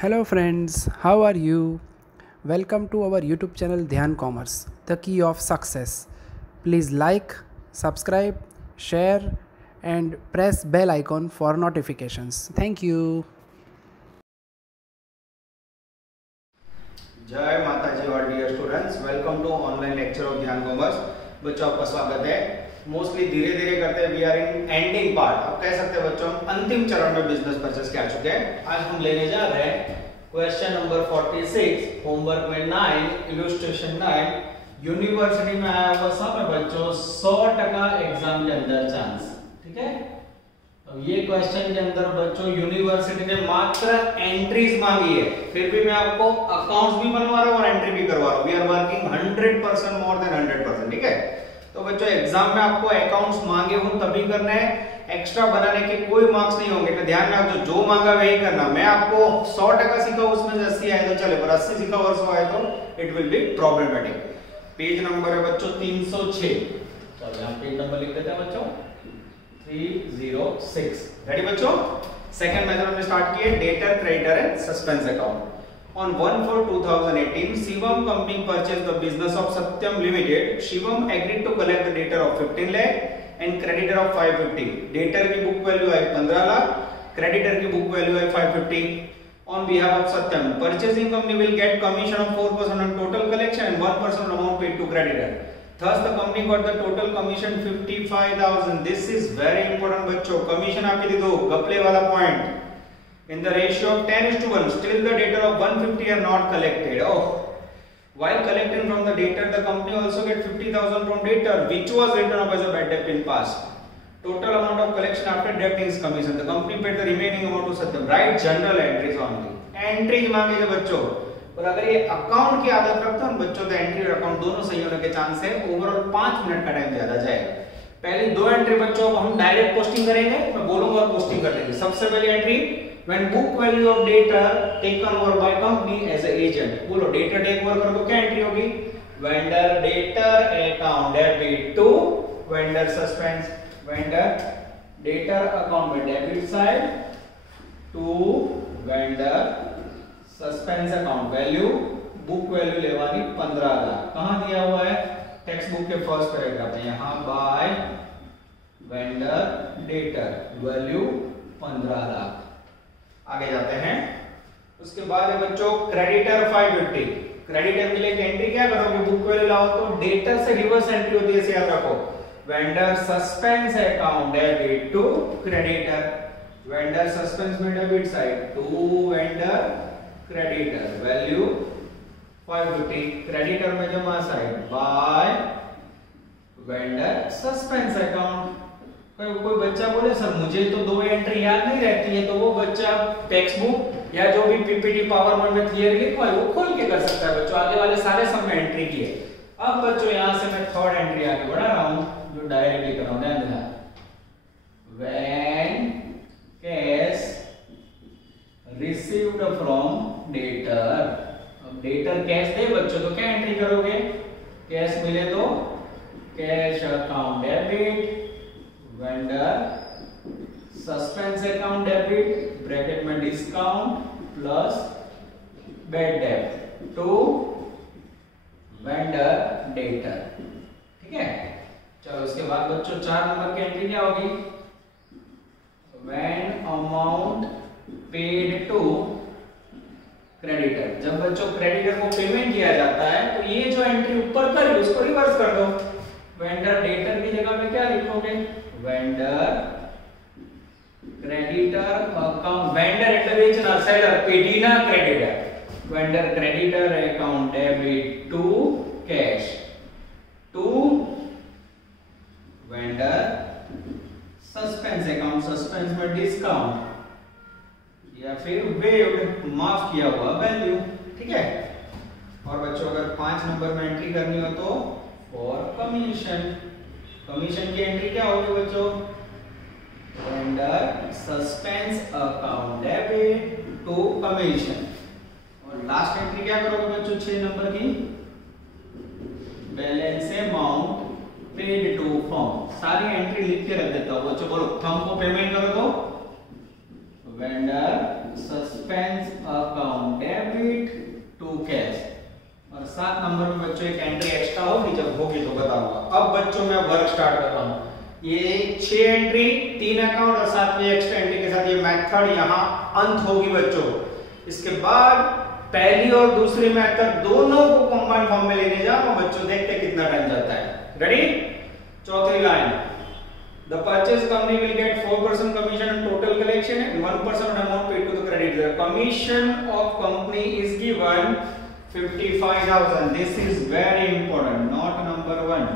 Hello friends, how are you? Welcome to our YouTube channel Dhyan Commerce, the key of success. Please like, subscribe, share and press bell icon for notifications. Thank you. जय माता जी और dear students, welcome to online lecture of Dhyan commerce. बच्चों आपका स्वागत है। Mostly धीरे धीरे करते हैं, we are in ending part. आप कह सकते हैं बच्चों हम अंतिम चरण में बिजनेस परचेस के आ चुके हैं। आज हम लेने जा रहे हैं क्वेश्चन नंबर 46, होमवर्क में 9, इलस्ट्रेशन 9। यूनिवर्सिटी में आया हुआ सब है बच्चों 100% एग्जाम के अंदर चांस, ठीक है। तो ये क्वेश्चन के अंदर बच्चों यूनिवर्सिटी ने मात्र एंट्रीज मांगी है, फिर भी मैं आपको अकाउंट्स भी बनवा रहा हूं और एंट्री भी करवा रहा हूं। We are working 100% more than 100%, ठीक है। तो बच्चों एग्जाम में आपको अकाउंट्स मांगे हो तभी करना है, एक्स्ट्रा बनाने के कोई मार्क्स नहीं होंगे। तो ध्यान में आप जो मांगा वही करना। मैं आपको 100% सीखा, उसमें 80 आए तो चले, पर 80 सीखा और 100 आए तो it will be problematic. Page number है बच्चों 306। चलो यहां पेज नंबर लिख देते हैं बच्चों 306। रेडी बच्चों। सेकंड मेथड हमने स्टार्ट किया debtor, creditor and suspense account. On 1/4/2018, Shivam company purchased the business of Satyam Limited. Shivam agreed to collect the debtor of 15 lakh and creditor of 550. Debtor की book value है 15 lakh, creditor की book value है 550. On behalf of Satyam, purchasing company will get commission of 4% on total collection and 1% amount paid to creditor. Thus the company got the total commission 55,000. This is very important बच्चों। Commission आपके दे दो, गपले वाला point. In the ratio of 10:1, still the debtor of 150 are not collected. While collecting from the debtor, the company also get 50,000 from debtor, which was written off as a bad debt in past. Total amount of collection after debt is commission. The company paid the remaining amount to Satyam. Write general entries only. Entries मांगे थे बच्चों। और अगर ये account की आदत रखते हो बच्चों तो एंट्री और अकाउंट दोनों सही होने के चांस है। ओवरऑल 5 मिनट का टाइम ज्यादा जाएगा। पहले 2 एंट्री बच्चों हम डायरेक्ट पोस्टिंग करेंगे, मैं बोलूंगा और पोस्टिंग कर देंगे। सबसे पहली entry when book value of debtor taken over by company as a agent। बोलो debtor टेक ओवर कर दो, क्या एंट्री होगी? vendor debtor account debit to vendor suspense, vendor debtor account में debit side to vendor suspense account। Value book value लेवानी 15 लाख। कहां दिया हुआ है? टेक्स्ट बुक के फर्स्ट पैराग्राफ में, यहां by vendor debtor value 15 lakh. आगे जाते हैं। उसके बाद है बच्चों क्रेडिटर 550। क्रेडिटर के लिए एंट्री क्या करोगे? बुक वैल्यू लाओ तो डेटर से रिवर्स एंट्री होती है, इसे याद रखो। Vendor suspense account debit to creditor, vendor suspense में debit side to vendor creditor value 550। Creditor में जमा side by vendor suspense account. कोई बच्चा बोले सर मुझे तो 2 एंट्री याद नहीं रहती है, तो वो बच्चा टेक्स्ट बुक या जो भी पीपीटी पावर पॉइंट में थियरी लिखा है वो खोल के कर सकता है बच्चों। आगे वाले सारे सब में एंट्री की है। अब बच्चों यहां से मैं थर्ड एंट्री आगे बढ़ा रहा हूं, जो डायरेक्टली कर रहा हूं। ध्यान देना, when cash received from debtor. अब डेटर कैश दे बच्चों तो क्या एंट्री करोगे? कैश मिले तो cash account debit, vendor suspense account debit bracket में discount plus bad debt to vendor debtor, ठीक है। चलो इसके बाद बच्चों 4 नंबर की एंट्री क्या होगी? When amount paid to creditor. जब बच्चों क्रेडिटर को पेमेंट किया जाता है तो ये जो एंट्री ऊपर कर उसको रिवर्स कर दो। वेंडर डेटर की जगह में क्या लिखोगे? Vendor creditor account, vendor individual seller पेडीना creditor, vendor creditor account debit to cash to vendor suspense account, suspense में डिस्काउंट या फिर वेव्ड माफ किया हुआ वैल्यू, ठीक है। और बच्चों अगर 5 नंबर में एंट्री करनी हो तो फॉर कमीशन। कमीशन की एंट्री क्या होगी बच्चों? Vendor suspense account debit to commission. और लास्ट एंट्री क्या करोगे बच्चों 6 नंबर की? Balance amount paid to firm. सारी एंट्री लिख के रख देता हूं बच्चों। बोलो फर्म को पेमेंट करो तो वेंडर सस्पेंस अकाउंट 7 नंबर में बच्चों एक एंट्री एक्स्ट्रा होगी, जब होगी तो बताऊंगा। अब बच्चों मैं वर्क स्टार्ट करता हूँ। ये 6 एंट्री 3 अकाउंट और 7वीं एक्स्ट्रा एंट्री के साथ ये मेथड यहाँ अंत होगी बच्चों। इसके बाद पहली और दूसरी मेथड दोनों को कंबाइंड फॉर्म में लेने जाओ बच्चों, देखते कितना टाइम जाता है। रेडी? चौथी line, the purchase company will get 4% commission on total collection and 1% on amount paid to the creditor. Commission of company is given 55,000. This is very important, not number 1.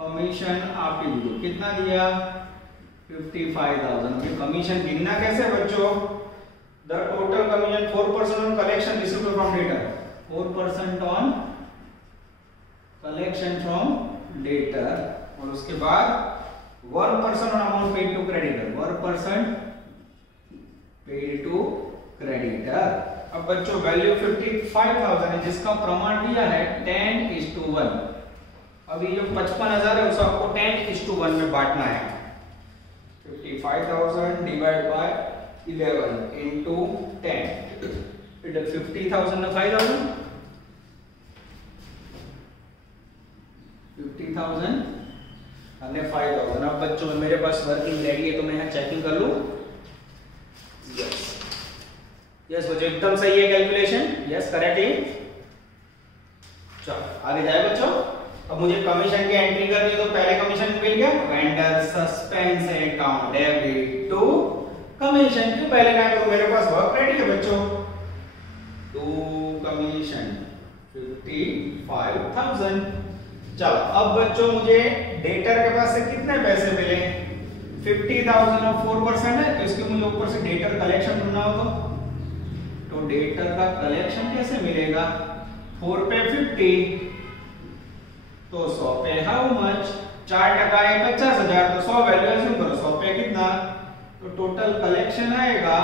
Commission आप ही दो, कितना दिया? 55,000। ये commission गिनना कैसे बच्चों? The total commission 4% on collection received from debtor. 4% on collection from debtor और उसके बाद 1% on amount paid to creditor. 1% paid to creditor. अब बच्चों वैल्यू 55,000 है जिसका प्रमाण दिया है 10:1। अब ये जो 55,000 है उसको आपको 10:1 में बांटना है। 55,000 डिवाइड बाय 11 into 10. इधर 50,000 ना 5,000? 50,000 अन्य 5,000। अब बच्चों मेरे पास वर्किंग रेडी है तो मैं यहाँ चेकिंग कर लूँ। यस बच्चों एकदम सही है कैलकुलेशन। Yes correctly. चलो आगे जाए बच्चों। अब मुझे कमीशन की एंट्री करनी है तो पहले कमीशन मिल गया, vendor suspense account debit to commission. क्यों पहले क्या करूं, मेरे पास वर्क रेडी है बच्चों। To commission 55,000। चलो अब बच्चों मुझे डेटर के पास से कितने पैसे मिले? 50,000 और 4% है तो इसके मुझे ऊपर से डेटर कलेक्शन ढूंढना होगा। तो डेटर का कलेक्शन कैसे मिलेगा? 4 पे 50 तो 100 पे हाउ मच? 4% है 50,000 तो 100 वैल्यू एज्यूम करो। 100 पे कितना? तो टोटल कलेक्शन आएगा,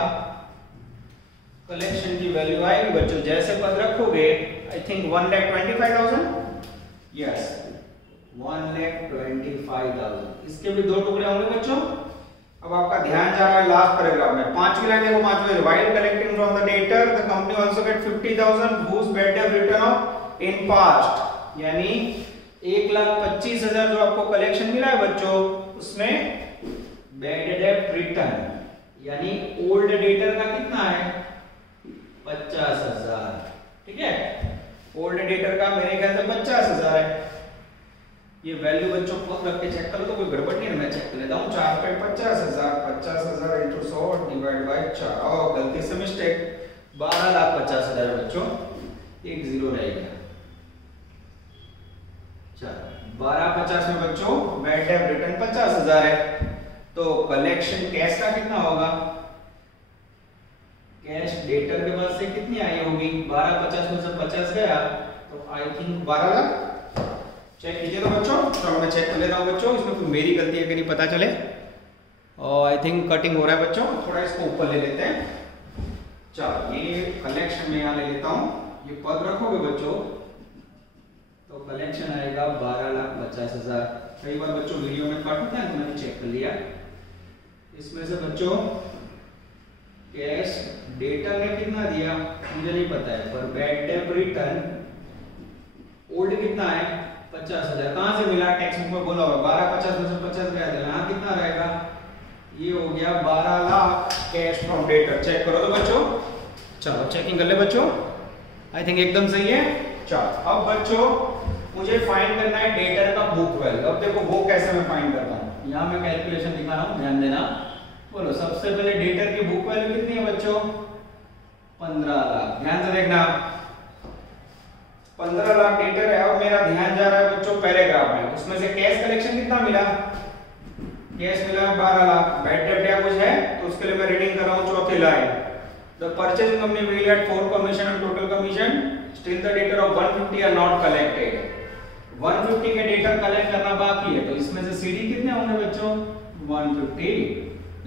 कलेक्शन की वैल्यू आएगी बच्चों जैसे पद रखोगे आई थिंक 1,25,000। यस 1,25,000। इसके भी 2 टुकड़े होंगे बच्चों। अब आपका ध्यान जा रहा है लास्ट पैराग्राफ में। 5वीं लाइन देखो, 5वीं, while collecting from the debtor the company also get 50,000 whose bad debt written off in past। यानी 1,25,000 जो आपको कलेक्शन मिला है बच्चों उसमें बैड डेट रिटर्न यानी ओल्ड डेटर का कितना है? 50,000। ठीक है, ओल्ड डेटर का मेरे ख्याल से 50,000 है। ये वैल्यू बच्चों को रख के चेक करो तो कोई गड़बड़ नहीं है। मैं चेक कर लेता हूँ। 4 पे 50,000, 50,000 into 100 डिवाइड बाय 4। और गलती से मिस्टेक 12,50,000 बच्चों, एक जीरो रह गया। चलो 12,50 में बच्चों बैड डेट रिटर्न 50,000 है तो कलेक्शन कैश का कितना होगा? कैश डेटर के पास से कितनी आई होगी? 12,50 में से 50 गया तो आई थिंक 12 लाख। चेक कीजिए तो बच्चों। चलो मैं चेक कर लेता हूँ बच्चों, इसमें कोई मेरी गलती है कि नहीं पता चले। और आई थिंक कटिंग हो रहा है बच्चों, थोड़ा इसको ऊपर ले लेते हैं। चलो ये कलेक्शन में यहाँ ले लेता हूँ। ये पद रखोगे बच्चों तो कलेक्शन आएगा 12,50,000। कई बार बच्चों वीडियो में कट होता है तो मैंने चेक कर लिया। इसमें से बच्चों कैश डेटर ने कितना दिया मुझे नहीं पता है, पर बैड डेट रिटर्न ओल्ड कितना है? 50,000। कहां से मिला? टेक्स्ट बुक में बोला होगा 12,50 में से 50 गया था, यहाँ कितना रहेगा? ये हो गया 12 lakh cash from debtor. Check करो तो बच्चों। चलो चेकिंग कर ले बच्चों। आई थिंक एकदम सही है। चलो अब बच्चों मुझे फाइंड करना है डेटर का बुक वैल्यू। अब देखो बुक कैसे मैं फाइंड करता हूँ, यहाँ मैं कैलकुलेशन दिखा रहा हूँ, ध्यान देना। बोलो सबसे पहले डेटर की बुक वैल्यू कितनी है बच्चों? 15 लाख। ध्यान से देखना 15 लाख डेटर है। अब मेरा ध्यान जा रहा है बच्चों पैराग्राफ में, उसमें से कैश कलेक्शन कितना मिला? कैश मिला 12 लाख। बैड डेट या कुछ है तो उसके लिए मैं रीडिंग कर रहा हूँ चौथी line. The purchasing company will get 4 commission on total commission, still the debtor of 150 are not collected. 150 के डेटर कलेक्ट करना बाकी है तो इसमें से सीडी कितने होंगे बच्चों? 150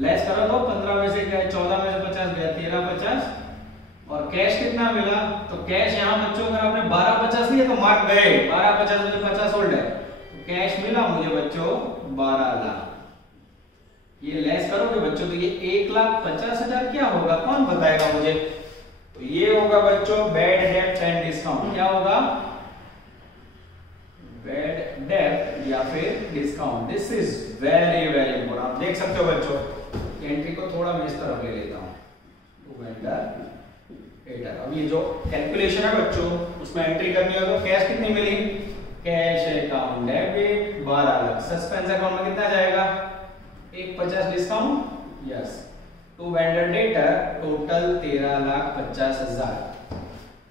लेस करो तो 15 में से क्या है? 14 में से 50 गया 13,50 और कैश कितना मिला? तो कैश यहाँ बच्चों अगर आपने 12,50 लिया तो मार्क गए, 12,50 में से 50 होल्ड है तो कैश मिला मुझे बच्चों 12 लाख। ये लेस करोगे बच्चों तो ये 1,50,000 क्या होगा? कौन बताएगा मुझे? तो ये होगा बच्चों बैड डेब्ट एंड डिस्काउंट। क्या होगा? बैड डेब्ट या फिर discount. This is very very important. आप देख सकते हो बच्चों, एंट्री को थोड़ा मैं इस तरफ ले लेता हूं, टू वेंडर डेटर। अब ये जो कैलकुलेशन है बच्चों, उसमें एंट्री करनी हो तो कैश कितनी मिली? Cash account debit 12 lakh. Suspense account में कितना जाएगा? 150 discount. Yes. To vendor debtor total 13,50,000।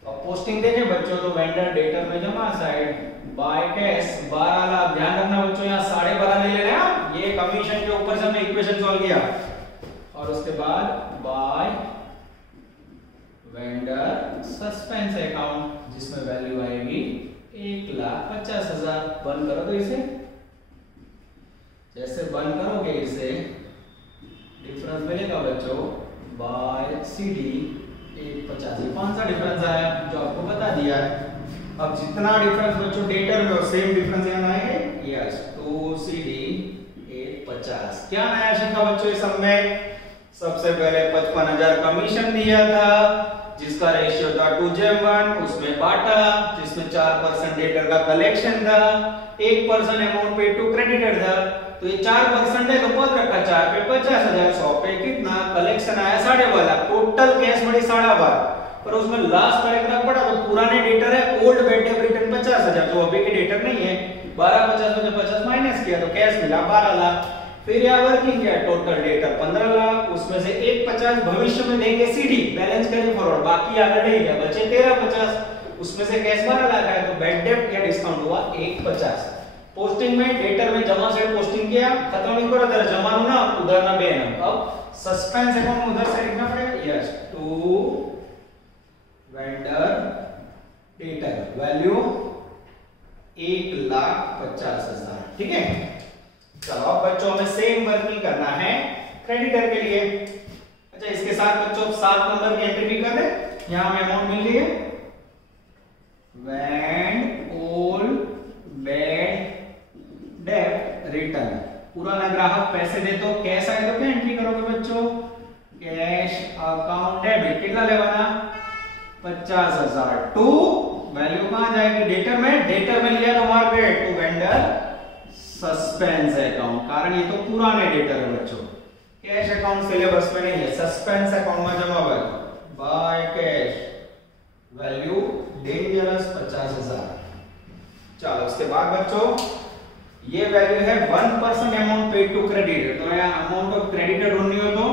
अब पोस्टिंग देखें बच्चों, तो वेंडर डेटर में जमा साइड बाय कैश 12 लाख। ध्यान रखना बच्चों, यहाँ 12.5 नहीं ले रहे हैं, ये कमीशन के ऊपर से हमने इक्वेशन सॉल्व किया। और उसके बाद बाय वेंडर सस्पेंस अकाउंट, जिसमें वैल्यू आएगी 1,50,000। बंद करो तो इसे, जैसे बंद करोगे इसे डिफरेंस मिलेगा बच्चों बाय सीडी 150। कौन सा डिफरेंस आया? जो आपको बता दिया है। अब जितना डिफरेंस बच्चों डेटर में हो, सेम डिफरेंस यहाँ आएंगे। Yes, 2CD 150। क्या नया सीखा बच्चों इस सब में? सबसे पहले 55,000 कमीशन दिया था, जिसका रेशियो था 2:1, उसमें बांटा, जिसमें 4% डेटर का कलेक्शन था, 1% अमाउंट पे टू क्रेडिटर था। तो ये 4% है तो पद रखा 4 पे 50,000, 100 पे कितना कलेक्शन आया? 12.5 लाख। टोटल कैश बड़ी 12.5, पर उसमें लास्ट का रखना पड़ा तो पुराने डेटर है, ओल्ड बैड डेट रिटर्न 50,000, जो अभी के डेटर नहीं है। 12,50 में 50 माइनस किया तो कैश मिला 12 लाख। फिर यहाँ वर्किंग किया, टोटल डेटर 15 लाख, उसमें से 150 भविष्य में देंगे सीडी, बैलेंस कैरी फॉरवर्ड, बाकी आगे नहीं गया, बचे 13,50, उसमें से कैश 12 लाख आया, तो बैड डेट या डिस्काउंट हुआ 150। पोस्टिंग में डेटर में जमा से पोस्टिंग किया, खत्म नहीं करो तेरा जमा ना उधर ना बेन। अब सस्पेंस अकाउंट में उधर से लिखना पड़ेगा। Yes, to vendor debtor value 1,50,000। ठीक है, चलो अब बच्चों हमें सेम वर्किंग करना है क्रेडिटर के लिए। अच्छा, इसके साथ बच्चों 7 नंबर की एंट्री भी कर दे। यहां हमें अमाउंट मिल रही है वेंड ओल्ड बैड डेट रिटर्न। पुराना ग्राहक पैसे दे तो कैश आए तो क्या एंट्री करोगे बच्चों? Cash account debit. कितना लेवाना? 50,000। टू वैल्यू कहां जाएगी? डेटर में। डेटर में लिया तो market, to vendor suspense account, कारण ये तो पुराने डेटर है बच्चों। कैश अकाउंट सिलेबस में नहीं है, सस्पेंस अकाउंट में जमा बाय कैश वैल्यू डेंजरस 50,000। चलो उसके बाद बच्चों ये वैल्यू है 1% अमाउंट पेड टू क्रेडिटर। तो यहाँ अमाउंट ऑफ क्रेडिटर ढूंढनी हो तो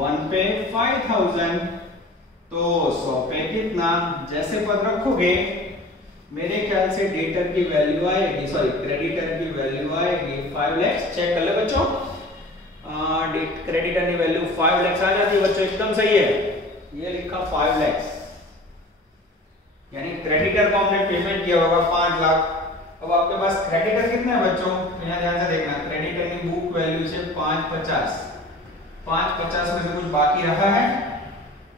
1 पे 5,000, तो 100 पे कितना? जैसे पद रखोगे मेरे ख्याल से डेटर की वैल्यू आएगी, सॉरी क्रेडिटर की वैल्यू आएगी 5 लाख। चेक कर ले बच्चों, क्रेडिटर की वैल्यू 5 लाख आ जाती है बच्चों, एकदम सही है। ये लिखा 5 लाख, यानी क्रेडिटर को हमने पेमेंट किया होगा 5 लाख। अब आपके पास क्रेडिटर कितना है बच्चों? यहाँ ध्यान से देखना, क्रेडिटर की बुक वैल्यू से 550, 550 में से कुछ बाकी रहा है?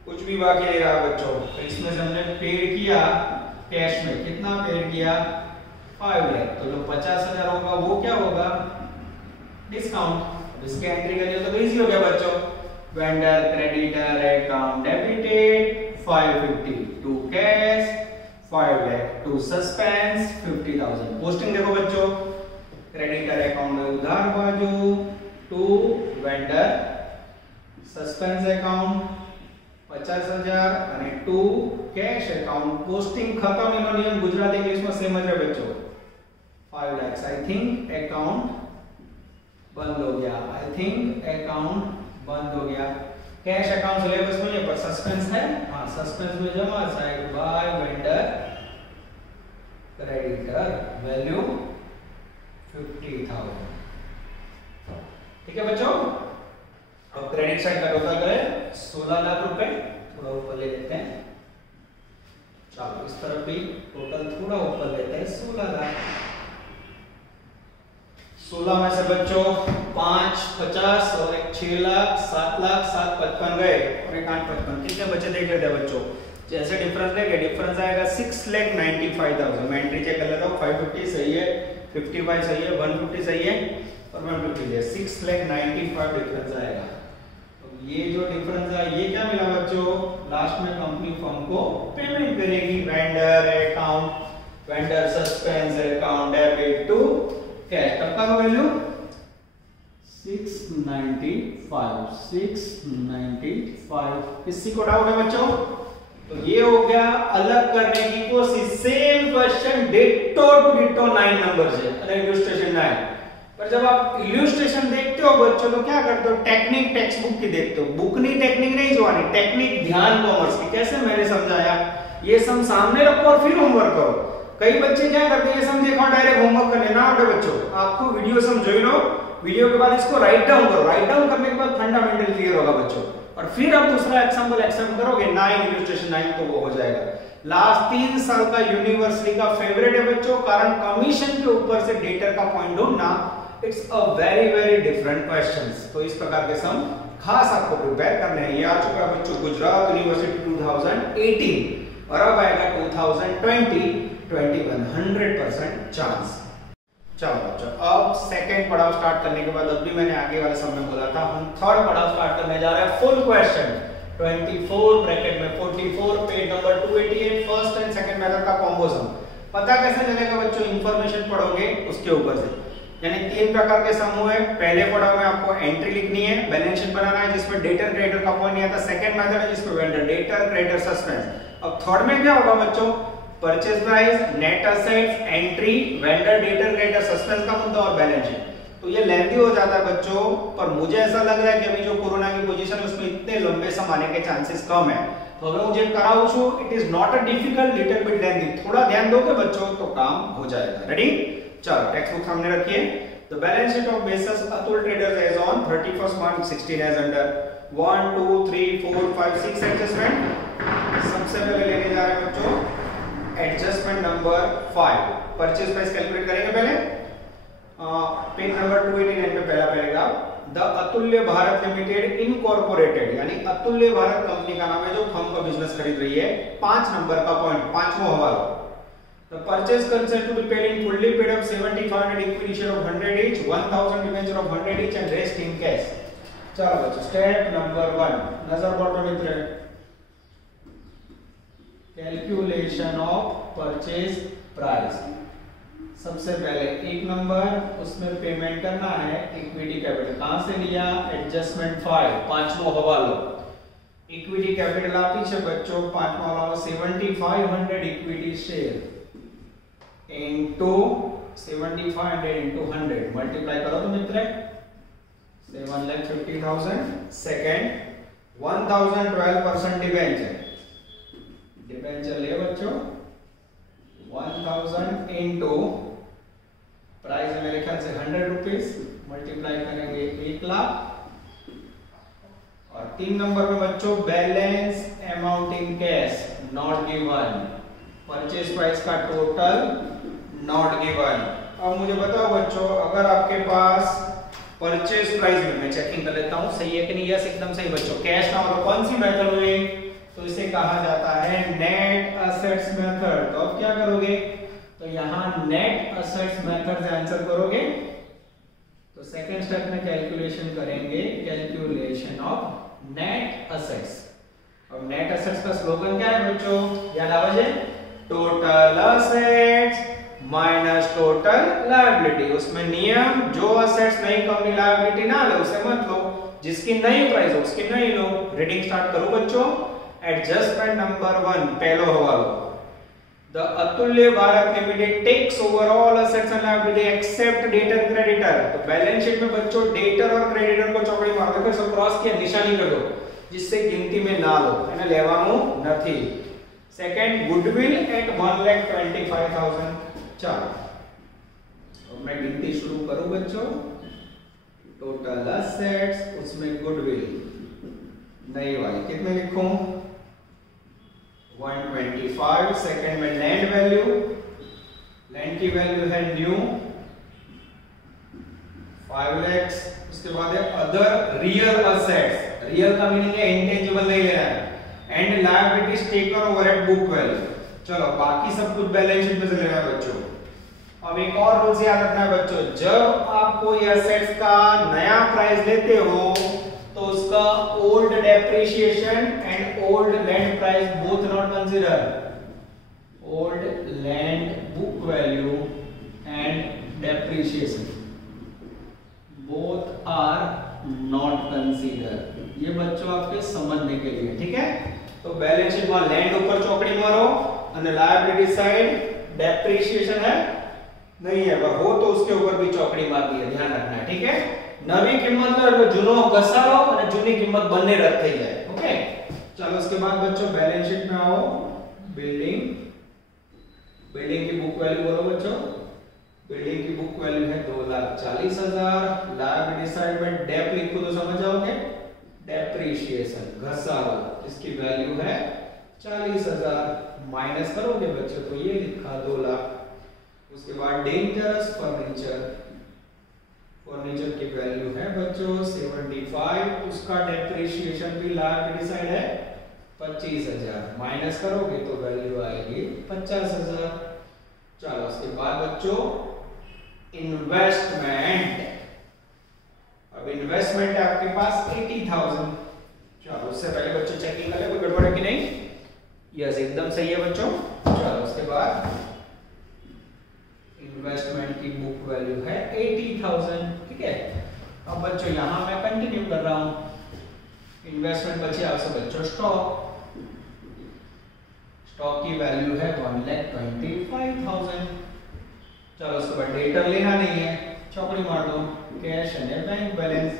कुछ भी बाकी नहीं रहा बच्चों। तो इसमें से हमने पेड किया कैश में, कितना पेड किया? 5 लाख। तो जो 50,000 होगा वो क्या होगा? डिस्काउंट। इसके एंट्री करिए तो इजी हो गया बच्चों। Vendor creditor account debited 550 to cash 5 lakh to suspense 50,000। Posting देखो बच्चों, क्रेडिटर अकाउंट में उधार बाजू टू वेंडर सस्पेंस अकाउंट 50,000 અને ટુ કેશ અકાઉન્ટ પોસ્ટિંગ ખતમ એનો નિયમ ગુજરાતી ઇંગ્લિશમાં સેમ જ રહે બચ્ચો 5 lakhs आई थिंक अकाउंट बंद हो गया, आई थिंक अकाउंट बंद हो गया। कैश अकाउंट सिलेबस में नहीं पर सस्पेंस है, हां सस्पेंस में जमा side by vendor creditor value 50,000। ठीक है बच्चों, अब क्रेडिट साइड का टोटल करें 16 लाख रुपए। थोड़ा ऊपर ले लेते हैं, चलो इस तरफ भी टोटल थोड़ा ऊपर लेते हैं 16 लाख। 16 में से बच्चों 550 और एक 6 लाख 7 लाख 755 गए और एक 855, कितने बचे देख लेते हैं बच्चों। जैसे डिफरेंस लेंगे, डिफरेंस आएगा 6,95,000। मैं एंट्री चेक कर लेता हूँ, 550 सही है, 55 सही है, 150 सही है और 150 है, 6,95,000 डिफरेंस आएगा। तो ये जो डिफरेंस है ये क्या मिला बच्चों, लास्ट में कंपनी फर्म को पेमेंट करेगी, vendor account, vendor suspense account debit to cash. तब का वैल्यू 695। किसी को डाउट है बच्चों? तो ये हो गया अलग करने की कोशिश, same question ditto to ditto 9 number से इलस्ट्रेशन 9। पर जब आप इलस्ट्रेशन देखते हो बच्चों तो क्या करते हो, टेक्निक टेक्स्ट बुक की देखते हो, बुक नहीं टेक्निक नहीं जो आनी, टेक्निक ध्यान कॉमर्स की। कैसे मैंने समझाया, ये सम सामने रखो और फिर होमवर्क करो। कई बच्चे क्या करते हैं, ये सम देखो डायरेक्ट होमवर्क करने ना आटे बच्चों, आपको वीडियो समझो लो, वीडियो के बाद इसको राइट डाउन करो, राइट डाउन करने के बाद फंडामेंटल क्लियर होगा बच्चों, और फिर आप दूसरा एग्जांपल एक्सेप्ट करोगे 9 इलस्ट्रेशन 9 तो वो हो जाएगा। लास्ट 3 साल का यूनिवर्सिटी का फेवरेट है बच्चों, कारण कमीशन के ऊपर से डेटर का पॉइंट ढूंढना, it's a very very different questions. तो इस प्रकार के सम खास आपको प्रिपेयर करने हैं। ये आ चुका है बच्चों गुजरात यूनिवर्सिटी 2018 और अब आएगा 2020 21 100% चांस। चलो बच्चों, अब सेकंड पड़ाव स्टार्ट करने के बाद, अब भी मैंने आगे वाले समय में बोला था, हम थर्ड पड़ाव स्टार्ट करने जा रहे हैं। फुल क्वेश्चन 24 ब्रैकेट में 44 page number 288 first and second method का कॉम्बो सम। पता कैसे चलेगा बच्चों, इंफॉर्मेशन पढ़ोगे उसके ऊपर से। यानी 3 प्रकार के सम हुए। पहले पड़ाव में आपको एंट्री लिखनी है, बैलेंस शीट बनाना है जिसमें डेटर क्रेडिटर का पॉइंट नहीं आता। सेकंड मेथड है जिसमें वेंडर डेटर क्रेडिटर सस्पेंस। अब थर्ड में क्या होगा बच्चों, purchase price, net assets, entry, vendor debtor creditor suspense का मुद्दा और बैलेंस शीट। तो ये लेंथी हो जाता है बच्चों, पर मुझे ऐसा लग रहा है कि अभी जो कोरोना की पोजीशन है उसमें इतने लंबे सम आने के चांसेस कम है। तो अगर मुझे कराऊं छु, it is not a difficult, little bit lengthy. थोड़ा ध्यान दोगे बच्चों तो काम हो जाएगा। रेडी? चलो टेक्स्ट बुक सामने रखिए। The balance sheet of Basis Atul Traders as on 31st March 16 as under 1 2 3 4 5 6 adjustment. सबसे पहले लेने जा रहे हैं बच्चों adjustment number 5। Purchase price calculate करेंगे पहले। पेज नंबर 289 पे पहला paragraph, the Atulya Bharat limited incorporated, यानी अतुल्य भारत कंपनी का नाम है जो फर्म का बिजनेस खरीद रही है। 5 नंबर का पॉइंट, 5वां हवाला। The purchase considered to be paid in fully paid up 7500 equity share of 100 each, 1000 debenture of 100 each and rest in cash। चलो बच्चों स्टेप नंबर 1 नजर पड़ो मित्र, कैलकुलेशन ऑफ परचेज प्राइस। सबसे पहले 1 नंबर, उसमें पेमेंट करना है इक्विटी कैपिटल। कहां से लिया, एडजस्टमेंट 5 5वां हवाला। इक्विटी कैपिटल आप पीछे बच्चों 5वां हवाला 7500 equity share into 7500 into 100 multiply करो तो मित्र 7,50,000। सेकंड 1012% डिबेंचर, डिबेंचर ले बच्चों 1000 into प्राइस है मेरे ख्याल से 100 रुपीस, मल्टीप्लाई करेंगे 1 लाख। और 3 नंबर में बच्चों balance amount in cash not given, purchase price का टोटल नॉट गिवन। अब मुझे बताओ बच्चों, अगर आपके पास परचेज प्राइस में, मैं चेकिंग कर लेता हूं सही है कि नहीं, यस एकदम सही बच्चों, कैश ना हो तो कौन सी मेथड हुई, तो इसे कहा जाता है नेट असेट्स मेथड। तो अब क्या करोगे, तो यहां नेट असेट्स मेथड से आंसर करोगे। तो सेकंड स्टेप में कैलकुलेशन करेंगे, कैलकुलेशन ऑफ नेट असेट्स। अब नेट असेट्स का स्लोगन क्या है बच्चों, याद आवाजे, total assets minus total liability. उसमें नियम, जो असेट्स नई कंपनी लायबिलिटी ना लो उसे मत लो, जिसकी नई प्राइस हो उसकी नहीं लो। रीडिंग स्टार्ट करो बच्चों। एडजस्टमेंट नंबर 1 पहलो हवालो, the Atulya Bharat limited takes over all assets and liability except debtor creditor. तो बैलेंस शीट में बच्चों डेटर और क्रेडिटर को चौकड़ी मार दो, फिर क्रॉस किया निशानी कर दो जिससे गिनती में ना लो, એને લેવાનું નથી। Second goodwill at 1,25,000। चलो अब मैं गिनती शुरू करूं बच्चों, टोटल असेट्स उसमें गुडविल नई वाली कितने लिखूं 125। सेकंड में लैंड वैल्यू, लैंड की वैल्यू है न्यू 5 लाख। उसके बाद है अदर रियल असेट्स, रियल का मीनिंग है इंटेंजिबल नहीं लेना है, and liabilities taken over at book value. चलो बाकी सब कुछ बैलेंस शीट में से लेना है बच्चों। अब एक और रूल से याद रखना है बच्चों, जब आप कोई एसेट्स का नया प्राइस लेते हो तो तो उसका old depreciation and old land price both not consider, old land book value and depreciation both are not consider. ये बच्चों आपके समझने के लिए, ठीक है। तो बैलेंस शीट में लैंड ऊपर चौकड़ी मारो और लायबिलिटी साइड डेप्रिसिएशन है नहीं है, हो तो उसके ऊपर भी चौकड़ी मारनी है, ध्यान रखना है, ठीक है। नवी किंमत लो जूनो घसारो और जूनी किंमत बने रद થઈ જાય, ओके। चलो उसके बाद बच्चों बैलेंस शीट में आओ। बिल्डिंग की बुक वैल्यू बोलो बच्चों। बिल्डिंग की बुक वैल्यू है 2,40,000। लायबिलिटी साइड में डेप लिखो तो समझ जाओगे, डेप्रिसिएशन घसारो, इसकी वैल्यू है 40,000। माइनस करोगे बच्चों तो ये लिखा 2 लाख। उसके बाद डेंजरस फर्नीचर की वैल्यू है बच्चों 75, उसका डेप्रिसिएशन भी लायबिलिटी साइड है 25,000। माइनस करोगे तो वैल्यू आएगी 50,000। चलो उसके बाद बच्चों इन्वेस्टमेंट। अब इन्वेस्टमेंट है आपके पास 80,000। चलो उससे पहले बच्चों चेकिंग कर ले कोई गड़बड़ है कि नहीं। यस एकदम सही है बच्चों। चलो उसके बाद इन्वेस्टमेंट की बुक वैल्यू है 80,000, ठीक है। अब बच्चों यहां मैं कंटिन्यू कर रहा हूं। इन्वेस्टमेंट बचे आपसे बच्चों स्टॉक की वैल्यू है 1,25,000। चलो उसके बाद डेटर लेना नहीं है, चौकड़ी मार दो। Cash and bank balance,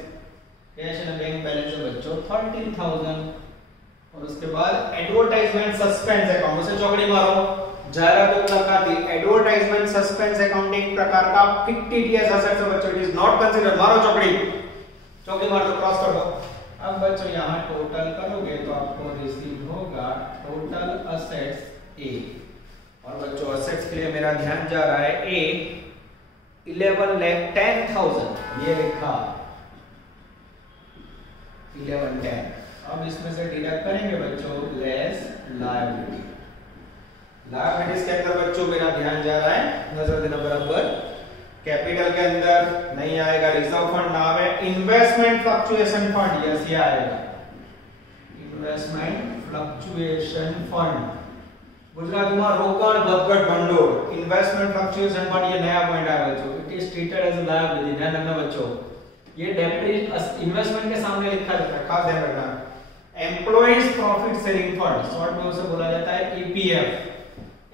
cash and bank balance है बच्चों 30,000। और उसके बाद एडवर्टाइजमेंट सस्पेंस अकाउंट, उसे चौकड़ी मारो। जाहिरात प्रकार दी एडवर्टाइजमेंट सस्पेंस अकाउंट एक प्रकार का फिक्टिशियस एसेट्स है बच्चों, इट इज नॉट कंसीडर। मारो चौकड़ी मार दो, क्रॉस कर दो। अब बच्चों यहां टोटल करोगे तो आपको रिसीव होगा टोटल असेट्स ए। और बच्चों असेट्स के लिए मेरा ध्यान जा रहा है ए 11,10,000 ये लिखा 11,10। अब इसमें से डिडक्ट करेंगे बच्चों लेस लायबिलिटी। लायबिलिटीज के अंदर बच्चों मेरा ध्यान जा रहा है, नजर देना बराबर। कैपिटल के अंदर नहीं आएगा, रिजर्व फंड नाम है इन्वेस्टमेंट फ्लक्चुएशन फंड, यस ये आएगा इन्वेस्टमेंट फ्लक्चुएशन फंड। गुजराती में रोकाण વધઘટ ભંડોળ इन्वेस्टमेंट फ्लक्चुएशन फंड, ये नया पॉइंट आया बच्चों। It is treated as a liability, ध्यान रखना बच्चों। ये इन्वेस्टमेंट के सामने लिखा रहता है, खास ध्यान रखना। Employees profit sharing fund, short में उसे बोला जाता है ईपीएफ।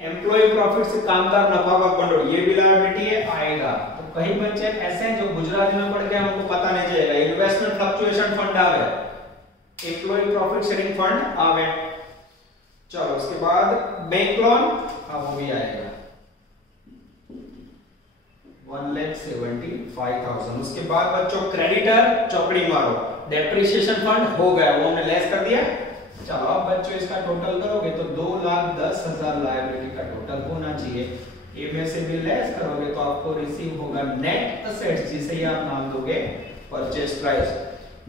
एम्प्लॉय प्रॉफिट से कामदार नफावक भंडोल, ये भी लायबिलिटी है, आएगा। तो कई बच्चे ऐसे हैं जो गुजराती में पढ़ के हमको पता नहीं चलेगा। इन्वेस्टमेंट फ्लक्चुएशन फंड आवे, एम्प्लॉय प्रॉफिट शेयरिंग फंड आवे। चलो उसके बाद बैंक लोन, हाँ वो भी आएगा 1,75,000। उसके बाद बच्चों क्रेडिटर, चौकड़ी मारो। डेप्रिसिएशन फंड हो गया, वो हमने लेस कर दिया। चलो अब बच्चों इसका टोटल करोगे तो 2,10,000 लायबिलिटी का टोटल होना चाहिए। ए में से भी लेस करोगे तो आपको रिसीव होगा नेट असेट्स, जिसे ही आप नाम दोगे परचेज प्राइस।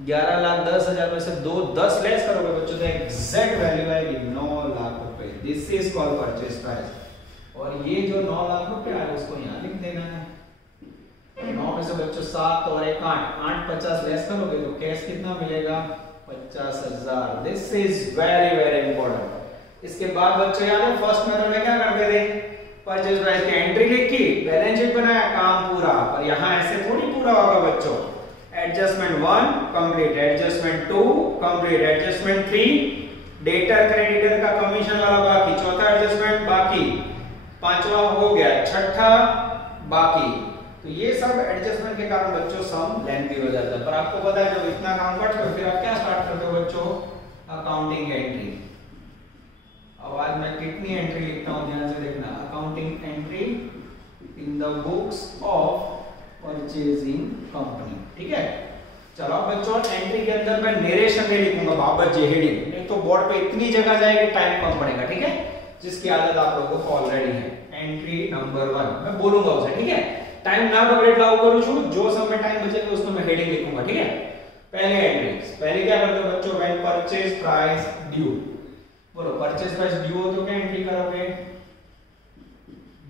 11,10,000 में से 2,10 लेस करोगे बच्चों तो एग्जैक्ट वैल्यू आएगी 9 लाख रुपए। This is called purchase price. और ये जो 9 लाख रुपए आए उसको यहाँ लिख देना है। 9 में से बच्चों 7 और 1 8 50 लेस करोगे तो कैश कितना मिलेगा 50,000। This is very very important. इसके बाद बच्चों याद है फर्स्ट मेथड में क्या करते थे, परचेज प्राइस की एंट्री लिखी, बैलेंस शीट बनाया, काम पूरा। पर यहाँ ऐसे थोड़ी पूरा होगा बच्चों। Adjustment 1 complete, adjustment 2 complete, adjustment 3 debtor creditor का कमीशन वाला बाकी, चौथा एडजस्टमेंट बाकी, पांचवा हो गया, छठा बाकी। तो ये सब एडजस्टमेंट के कारण बच्चों सम लेंथी हो जाता है। पर आपको पता है जब इतना काम करते हो फिर आप क्या स्टार्ट करते हो बच्चों, अकाउंटिंग एंट्री। अब आज मैं कितनी एंट्री लिखता हूं ध्यान से देखना। Accounting entry in the books of purchasing company, ठीक है। चलो बच्चों एंट्री के अंदर मैं नरेशन नहीं लिखूंगा बाबत जे हेडिंग, नहीं तो बोर्ड पे इतनी जगह जाएगी टाइम कम पड़ेगा, ठीक है। जिसकी आदत आप लोगों को ऑलरेडी है। एंट्री नंबर 1 मैं बोलूंगा उसे, ठीक है। टाइम ना ब्रेक लागू करूं छु, जो समय टाइम बचेगा उसमें मैं हेडिंग लिखूंगा, ठीक है। पहले एंट्री, पहले क्या करते हो बच्चों, व्हेन परचेज प्राइस ड्यू। बोलो परचेज प्राइस ड्यू हो तो क्या एंट्री करोगे,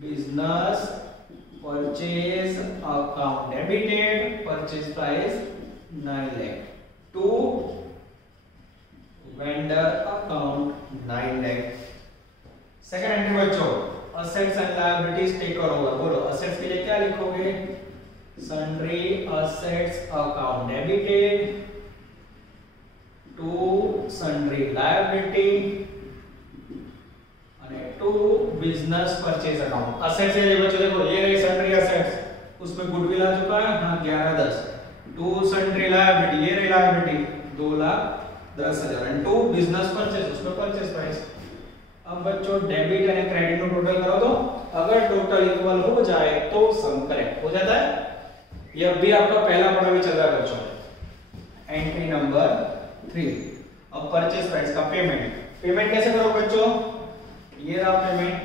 business purchase account debited, purchase price 9 lakh. To vendor account 9 lakh. Second entry बच्चों, assets and liabilities taken over. बोलो असेट्स के लिए क्या लिखोगे? Sundry assets account debited to sundry liability અને to business purchase account. Assets है बच्चों, देखो ये रही सन्ड्री असेट्स, उसमें गुडविल आ चुका है, हाँ 1110। टू सन्ड्री लायबिलिटी, ये रही liability 2,10,000 and to business purchase, उसमें परचेज प्राइस। अब बच्चों डेबिट और क्रेडिट को टोटल करो तो अगर टोटल इक्वल हो जाए तो सम करेक्ट हो जाता है। ये भी आपका पहला पढ़ा भी चल रहा है बच्चों। Entry number 3। अब परचेज प्राइस का पेमेंट, पेमेंट कैसे करो बच्चों? ये रहा payment,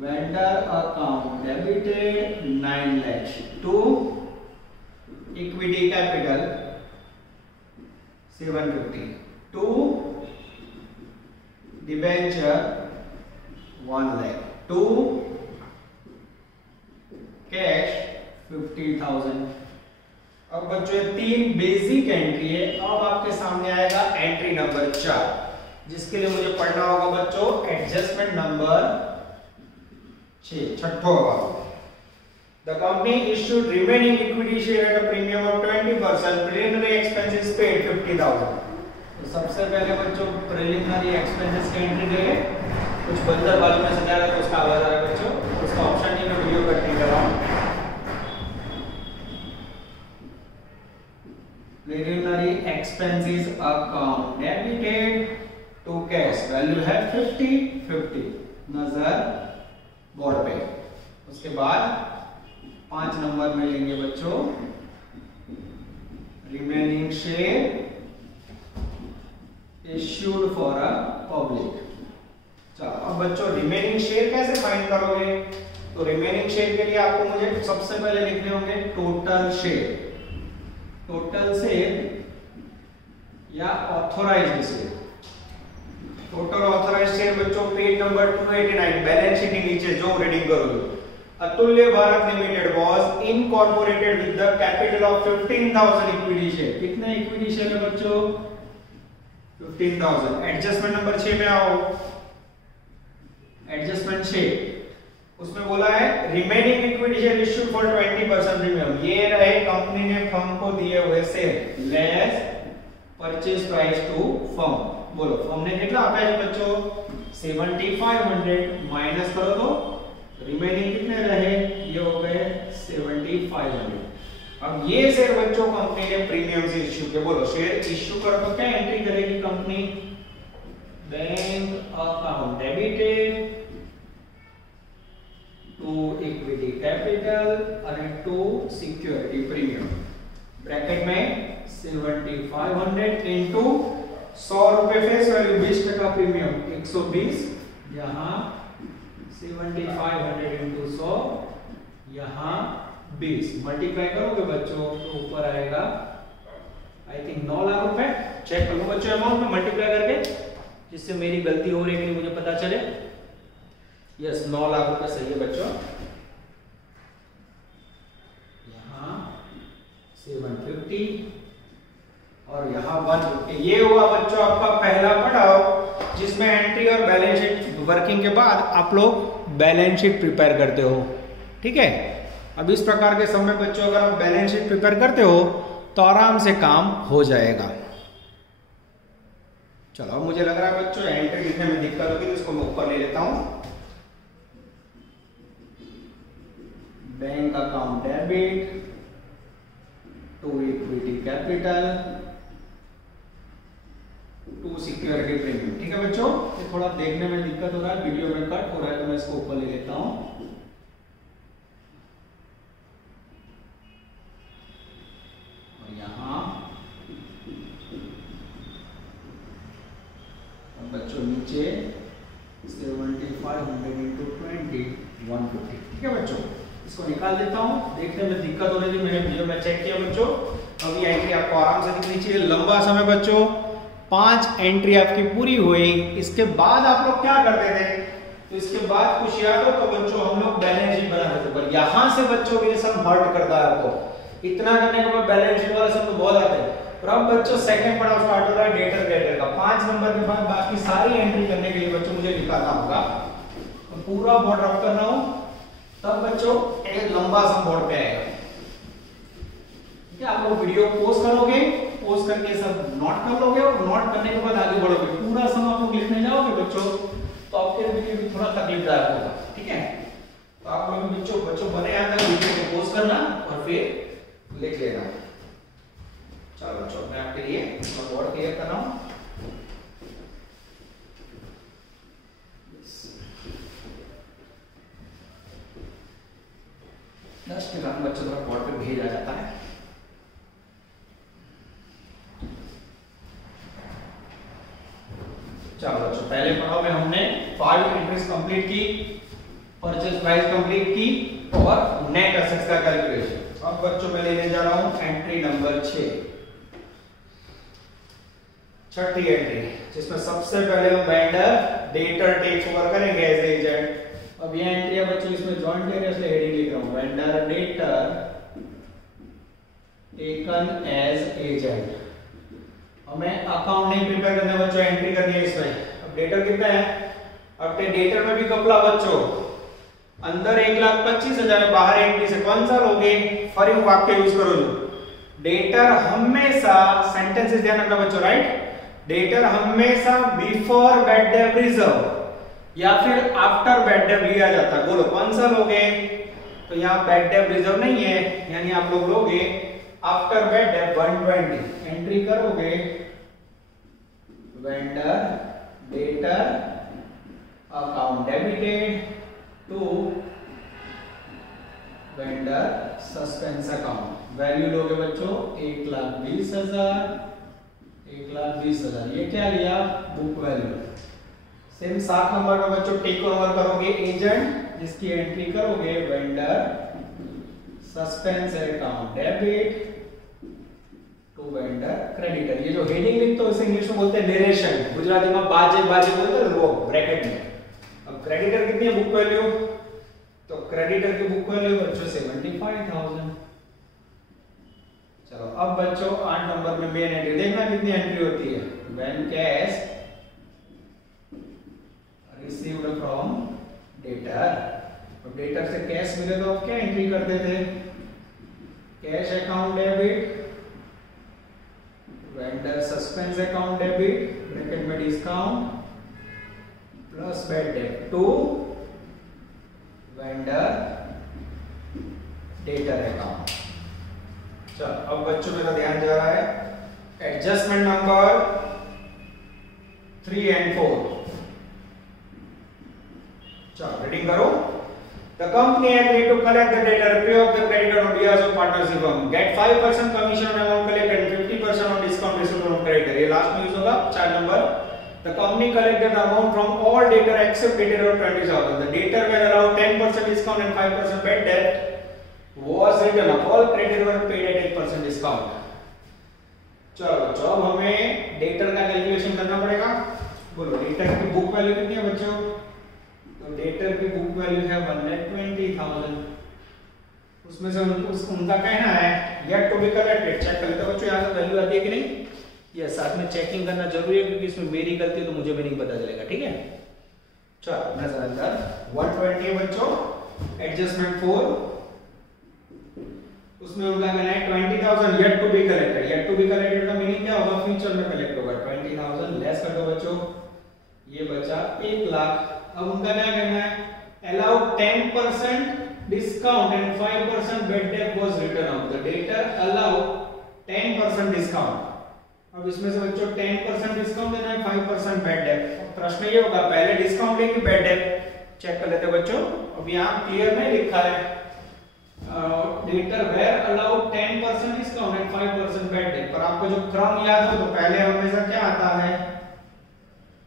vendor account debited 9 lakh to equity capital 750 to debenture 1 lakh to cash 50,000। अब बच्चों ये 3 बेसिक एंट्री है। अब आपके सामने आएगा एंट्री नंबर 4, जिसके लिए मुझे पढ़ना होगा बच्चों एडजस्टमेंट नंबर 6, छठो होगा। The company issued remaining equity share at a premium of 20%. Preliminary expenses paid 50,000। तो सबसे पहले बच्चों प्रिलिमिनरी एक्सपेंसेस की एंट्री देंगे। कुछ बंदर बाजू में से जा रहा है तो उसका आवाज आ रहा है बच्चों, उसका ऑप्शन नहीं, मैं वीडियो कट नहीं कर रहा हूं। Preliminary expenses account debited to cash, value है 50 नजर बोर्ड पे। उसके बाद 5 नंबर में लेंगे बच्चों remaining share issued for a public. चलो अब बच्चों रिमेनिंग शेयर कैसे फाइंड करोगे? तो रिमेनिंग शेयर के लिए आपको मुझे सबसे पहले लिखने होंगे टोटल शेयर, टोटल शेयर या authorised share. Total authorised share बच्चों पेज नंबर 289 बैलेंस शीट के नीचे जो रीडिंग करोगे, अतुल्य Bharat limited was incorporated with the capital of 15,000 equity share. कितने इक्विटी शेयर है बच्चों? 15,000। एडजस्टमेंट नंबर 6 में आओ, एडजस्टमेंट 6, उसमें बोला है remaining equity share issued for 20% premium. ये रहे कंपनी ने फर्म को दिए हुए share less purchase price to firm. बोलो फर्म ने कितना आपका है बच्चों? 7,500 माइनस करो तो रिमेनिंग कितने रहे? ये हो गए 7,500। अब ये शेयर बच्चों कंपनी ने प्रीमियम से इश्यू किया। बोलो शेयर इश्यू करो तो क्या एंट्री करेगी company? Bank account debited to equity capital और टू सिक्योरिटी प्रीमियम। ब्रैकेट में 7,500 इनटू 100 रुपए फेस वैल्यू 20% प्रीमियम 120, यहाँ 7,500 इनटू 100, यहाँ 20 मल्टीप्लाई करोगे बच्चों तो ऊपर आएगा आई थिंक 9 लाख रुपए। चेक करो बच्चों अमाउंट में मल्टीप्लाई करके, जिससे मेरी गलती हो रही है कि नहीं मुझे पता चले। यस 9 लाख रुपए सही है बच्चों। यहाँ 750 और यहाँ 150। ये हुआ बच्चों आपका पहला पड़ाव, जिसमें एंट्री और बैलेंस शीट वर्किंग के बाद आप लोग बैलेंस शीट प्रिपेयर करते हो। ठीक है, अब इस प्रकार के समय बच्चों अगर आप बैलेंस शीट प्रिपेयर करते हो तो आराम से काम हो जाएगा। चलो अब मुझे लग रहा है बच्चों एंट्री लिखने में दिक्कत होगी, तो इसको मैं ऊपर ले लेता हूं। Bank account debit to equity capital to security premium. ठीक है बच्चों, ये थोड़ा देखने में दिक्कत हो रहा है, वीडियो में कट हो रहा है, तो मैं इसको ऊपर ले लेता हूं। और यहां बच्चों नीचे 7,500 into 20 150। ठीक है बच्चों, इसको निकाल देता हूं। देखने में दिक्कत हो रही थी, मैंने वीडियो में चेक किया बच्चों। अब ये एंट्री आपको आराम से दिखनी चाहिए। लंबा समय बच्चों 5 एंट्री आपकी पूरी हुई। इसके बाद आप लोग क्या करते थे? तो इसके बाद कुछ याद हो तो बच्चों हम लोग बैलेंस शीट बनाते थे, पर यहां से बच्चों ये सब हर्ट करता है आपको। इतना करने के बाद बैलेंस शीट वाला सब तो बहुत आते हैं। और अब बच्चों सेकंड पड़ाव स्टार्ट हो रहा है डेटर क्रेडिटर का। 5 नंबर के बाद बाकी सारी एंट्री करने के लिए बच्चों मुझे निकालना होगा, तो पूरा बोर्ड रफ करना हो, तब बच्चों एक लंबा सा बोर्ड पे आएगा। ठीक है, आप लोग वीडियो पोस्ट करोगे, पोस्ट करके सब नोट कर लोगे और नोट करने के बाद आगे बढ़ोगे। पूरा सम आप लोग लिखने जाओगे बच्चों तो आपके लिए भी थोड़ा तकलीफदायक होगा। ठीक है, तो आप लोग बच्चों बने यहाँ तक वीडियो को पोस्ट करना और फिर लिख लेना। चलो बच्चों मैं आपके लिए बोर्ड क्लियर कर रहा हूँ। दस के बाद बच्चों द्वारा बोर्ड पे भेजा जाता है। चलो बच्चों पहले पढ़ाओ में हमने 5 एंट्रीज कंप्लीट की, परचेज प्राइस कंप्लीट की और नेट एसेट्स का कैलकुलेशन। अब बच्चों मैं लेने जा रहा हूं एंट्री नंबर 6, छठी एंट्री, जिसमें सबसे पहले हम वेंडर डेटर टेक ओवर करेंगे एज एजेंट। अब ये एंट्री है बच्चों, इसमें जॉइंट है इसलिए हेडिंग लिख रहा हूं, vendor debtor taken as agent. हमें अकाउंट नहीं प्रिपेयर करना बच्चों, एंट्री करनी है इसमें। अब डेटर कितना है, अब डेटर में भी कपड़ा बच्चों, अंदर 1,25,000 बाहर एंट्री से कौन सा लोगे, फॉर वाक्य यूज करो जो डेटर हमेशा, सेंटेंसेस ध्यान रखना बच्चों, राइट। डेटर हमेशा बिफोर बैड डेट रिजर्व या फिर आफ्टर बैड डेट लिया जाता है। बोलो कौन सा लोगे, तो यहाँ बैड डेट रिजर्व नहीं है, यानी आप लोग लोगे आफ्टर बैड डेट 120। एंट्री करोगे vendor debtor account debited to vendor suspense account. Value लोगे बच्चों 1,20,000, 1,20,000। ये क्या लिया, बुक वैल्यू। सेम 7 नंबर में बच्चों टेक ओवर करोगे एजेंट, जिसकी एंट्री करोगे vendor suspense account debit to vendor creditor. ये जो हेडिंग लिखते हो इसे इंग्लिश में बोलते हैं नरेशन, गुजराती में बाजे बाजे बोलते हैं वो ब्रैकेट में। अब क्रेडिटर कितनी है बुक वैल्यू, तो क्रेडिटर की बुक वैल्यू बच्चों 75,000। चलो अब बच्चों 8 नंबर में मेन एंट्री देखना कितनी एंट्री होती है, when cash received from debtor. अब डेटर से कैश मिले तो आप क्या एंट्री करते थे, cash account debit vendor suspense account debit bracket में discount plus bad debt to vendor debtor account. चलो अब बच्चों मेरा ध्यान जा रहा है एडजस्टमेंट नंबर 3 and 4। चलो रीडिंग करो। The company agreed to collect the data, pay off the creditor on behalf of partnership firm, get 5% commission on amount collected and 50% on discount received on creditor। ये last में use होगा 4 number. The company collected the amount from all debtor except debtor of 20,000. The debtor were allowed 10% discount and 5% bad debt was written up. All creditor were paid at 8% discount। चलो बच्चों अब हमें debtor का calculation करना पड़ेगा। बोलो debtor की book value कितनी है बच्चों, तो डेटर की बुक वैल्यू है 1,20,000। उसमें से उनका कहना है yet to be collected. Check कर लेते बच्चों यहाँ से वैल्यू आती है कि नहीं, ये साथ में चेकिंग करना जरूरी है क्योंकि इसमें मेरी गलती है तो मुझे भी नहीं पता चलेगा। ठीक है, चलो नजर अंदर 120 है बच्चों। एडजस्टमेंट 4 उसमें उनका कहना है 20,000 yet to be collected. Yet to be collected का मीनिंग क्या होगा, फ्यूचर में कलेक्ट होगा। 20,000 लेस कर दो बच्चों, ये बचा 1 लाख। अब उनका क्या कहना है, allow 10% discount and 5% bad debt was written out. The debtor allow 10% discount। अब इसमें से बच्चों 10% डिस्काउंट देना है, 5% बैड डेट। प्रश्न ये होगा पहले डिस्काउंट लेंगे बैड डेट। चेक कर लेते बच्चों, अब यहाँ क्लियर नहीं लिखा है debtor were allowed 10% discount and 5% bad debt. पर आपको जो क्रम याद हो तो पहले हमेशा क्या आता है,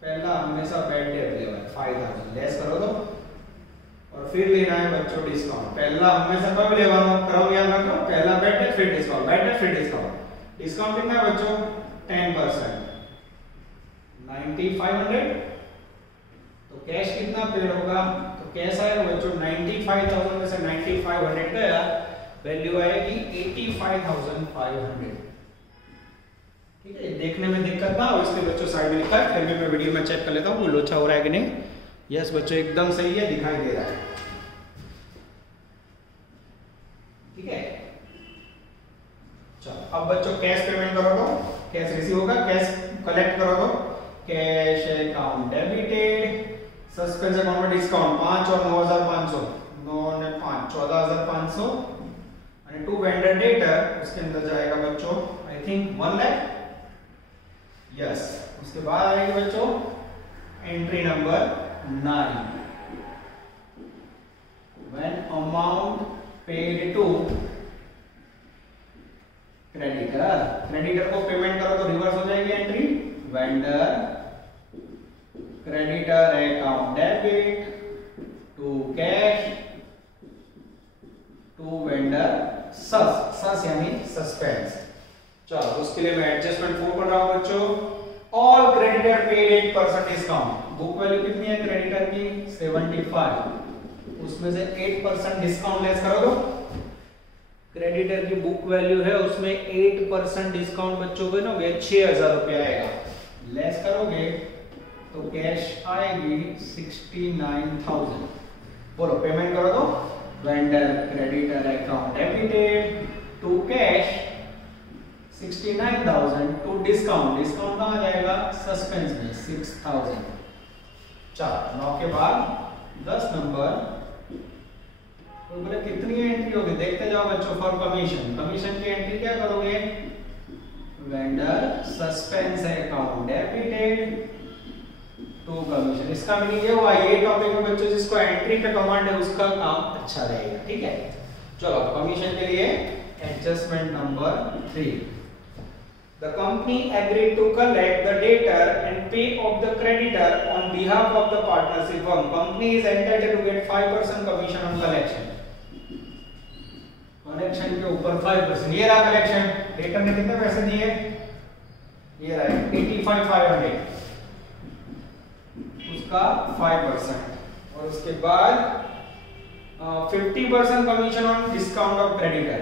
पहला हमेशा बैड डेट लेवल 5,000 लेस करो तो, और फिर लेना है बच्चों डिस्काउंट। पहला हमेशा कब लेगा, क्रम याद रखो, पहला बैड डेट फिर डिस्काउंट, बैड डेट फिर डिस्काउंट। डिस्काउंट कितना है बच्चों 10%, 9,500। तो कैश कितना पेड होगा, तो कैश आएगा बच्चों 95,000 में से 9,500 गया, वैल्यू आएगी 85,500। ठीक है, देखने में दिक्कत ना हो इसलिए बच्चों साइड में लिखा है, फिर भी मैं वीडियो में चेक कर लेता हूँ कोई लोचा हो रहा है कि नहीं। यस बच्चों एकदम सही है, दिखाई दे रहा है। ठीक है, चलो अब बच्चों कैश पेमेंट करो तो कैश रिसीव होगा, कैश कलेक्ट करो तो cash account debited, suspense account में डिस्काउंट 5 और 9,500, 9 ने 5 14,500 और टू वेंडर डेटर उसके अंदर जाएगा बच्चों आई थिंक 1 लाख। यस, उसके बाद आएगी बच्चों entry number 9, when amount paid to creditor, creditor को पेमेंट करो तो रिवर्स हो जाएगी entry, vendor creditor account debit to cash to vendor सस यानी सस्पेंस। चलो उसके लिए मैं एडजस्टमेंट 4 कर रहा हूं बच्चों। All creditor paid 8% discount, book value कितनी है क्रेडिटर की 75, उसमें से 8% डिस्काउंट लेस करो तो क्रेडिटर की बुक वैल्यू है उसमें 8% डिस्काउंट बच्चों को ना 6,000 रुपया आएगा, लेस करोगे तो कैश आएगी 69,000। बोलो पेमेंट करो तो vendor creditor account debited to cash 69,000 to discount, discount कहां जाएगा सस्पेंस में 6,000। 9 के बाद 10 नंबर, तो बोले कितनी एंट्री होगी देखते जाओ बच्चों। फॉर कमीशन, कमीशन की एंट्री क्या करोगे, vendor suspense account debited to commission. इसका मीनिंग ये हुआ ये टॉपिक में बच्चों जिसको एंट्री का कमांड है उसका काम अच्छा रहेगा। ठीक है, चलो कमीशन के लिए adjustment number 3, the company agreed to collect the debtor and pay off the creditor on behalf of the partnership firm. Company is entitled to get 5% commission on collection. Collection के ऊपर 5%, ये रहा कलेक्शन, डेटर ने कितने पैसे दिए, ये रहा 85,500, उसका 5% और उसके बाद 50% commission on discount of creditor.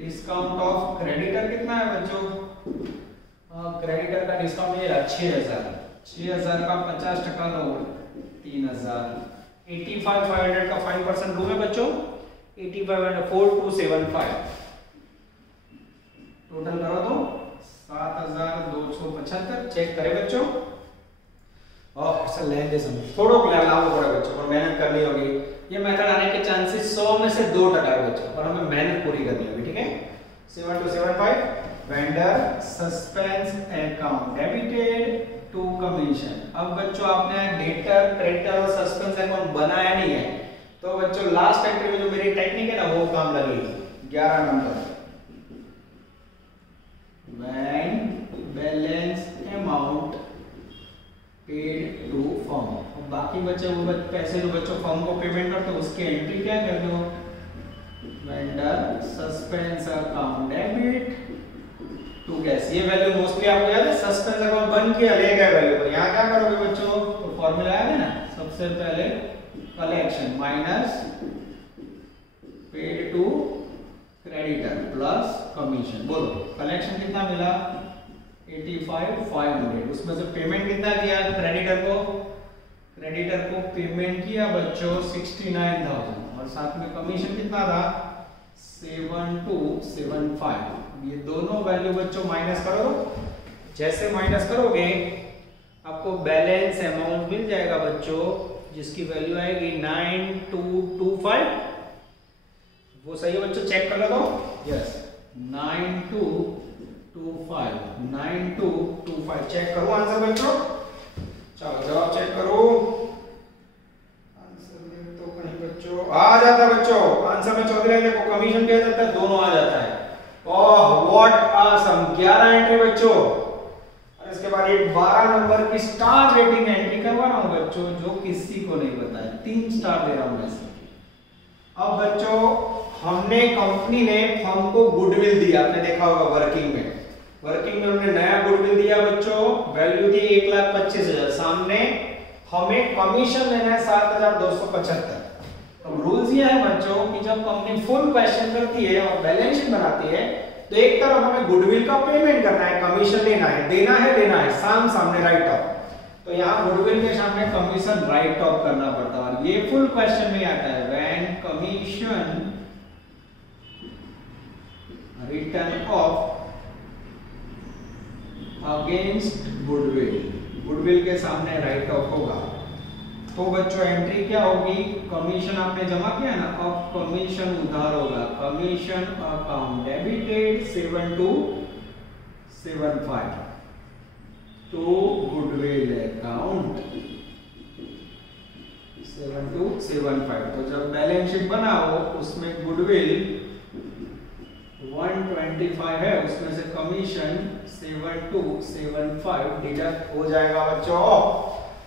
Discount of creditor कितना है बच्चों, क्रेडिटर का डिस्काउंट ये रहा 6,000 का 50% लो 3,000, 85,500 का 5% लूं मैं बच्चों 85,500 4,275, टोटल करो तो 7,275। चेक करें बच्चों, थोड़ा लागू पड़ा बच्चों पर मेहनत करनी होगी। ये मेथड आने के चांसेस 100 में से 2% है बच्चों, पर हमें मेहनत पूरी करनी होगी। ठीक है, 7,275 vendor suspense account debited to commission. अब बच्चों आपने डेटर क्रेडिटर और सस्पेंस अकाउंट बनाया नहीं है तो बच्चों लास्ट एंट्री में जो मेरी टेक्निक है ना वो काम लगेगी। 11 number, when balance amount paid to firm. बाकी बचे वो पैसे जो बच्चों फर्म को पेमेंट करते उसकी एंट्री क्या कर दो, vendor suspense account debit to cash. ये वैल्यू मोस्टली आपको याद है, सस्पेंस अकाउंट बन के ले गए वैल्यू पर यहाँ क्या करोगे बच्चों, तो फॉर्मूला है ना, सबसे पहले collection minus paid to creditor plus commission. बोलो कलेक्शन कितना मिला 85,500, उसमें से पेमेंट कितना किया क्रेडिटर को पेमेंट किया बच्चों 69,000 और साथ में कमीशन कितना था 7,275। ये दोनों वैल्यू बच्चों माइनस करो, जैसे माइनस करोगे आपको बैलेंस अमाउंट मिल जाएगा बच्चों जिसकी वैल्यू आएगी 9225। वो सही है बच्चों, चेक कर लो तो यस 9225 चेक करो आंसर बच्चों। चलो जवाब चेक करो, आंसर में तो कहीं बच्चों आ जाता है बच्चों, आंसर में चौधरी देखो कमीशन क्या जाता है, दोनों आ जाता है। ओह व्हाट आसम, 11 एंट्री बच्चों। और इसके बाद एक 12 नंबर की स्टार रेटिंग एंट्री करवा रहा हूं बच्चों, जो किसी को नहीं पता है, 3 स्टार दे रहा हूं मैं। अब बच्चों हमने कंपनी ने फर्म को गुडविल दिया, आपने देखा होगा वर्किंग में हमने नया गुडविल दिया बच्चों, वैल्यू थी 1,25,000, सामने हमें कमीशन लेना है 7,275। तो अब रूल्स ये है बच्चों कि जब कंपनी फुल क्वेश्चन करती है और बैलेंस शीट बनाती है तो एक तरफ हमें गुडविल का पेमेंट करना है, कमीशन लेना है, देना है सामने राइट ऑफ। तो यहाँ गुडविल के सामने कमीशन राइट ऑफ करना पड़ता है और ये फुल क्वेश्चन में आता है when commission return of against goodwill के सामने राइट ऑफ होगा। तो बच्चों एंट्री क्या होगी, कमीशन आपने जमा किया ना, अब कमीशन उधार होगा, commission account debited 7275 to goodwill account 7275। तो जब बैलेंस शीट बनाओ उसमें गुडविल 125 है, उसमें से कमीशन 7275 डिडक्ट हो जाएगा बच्चों।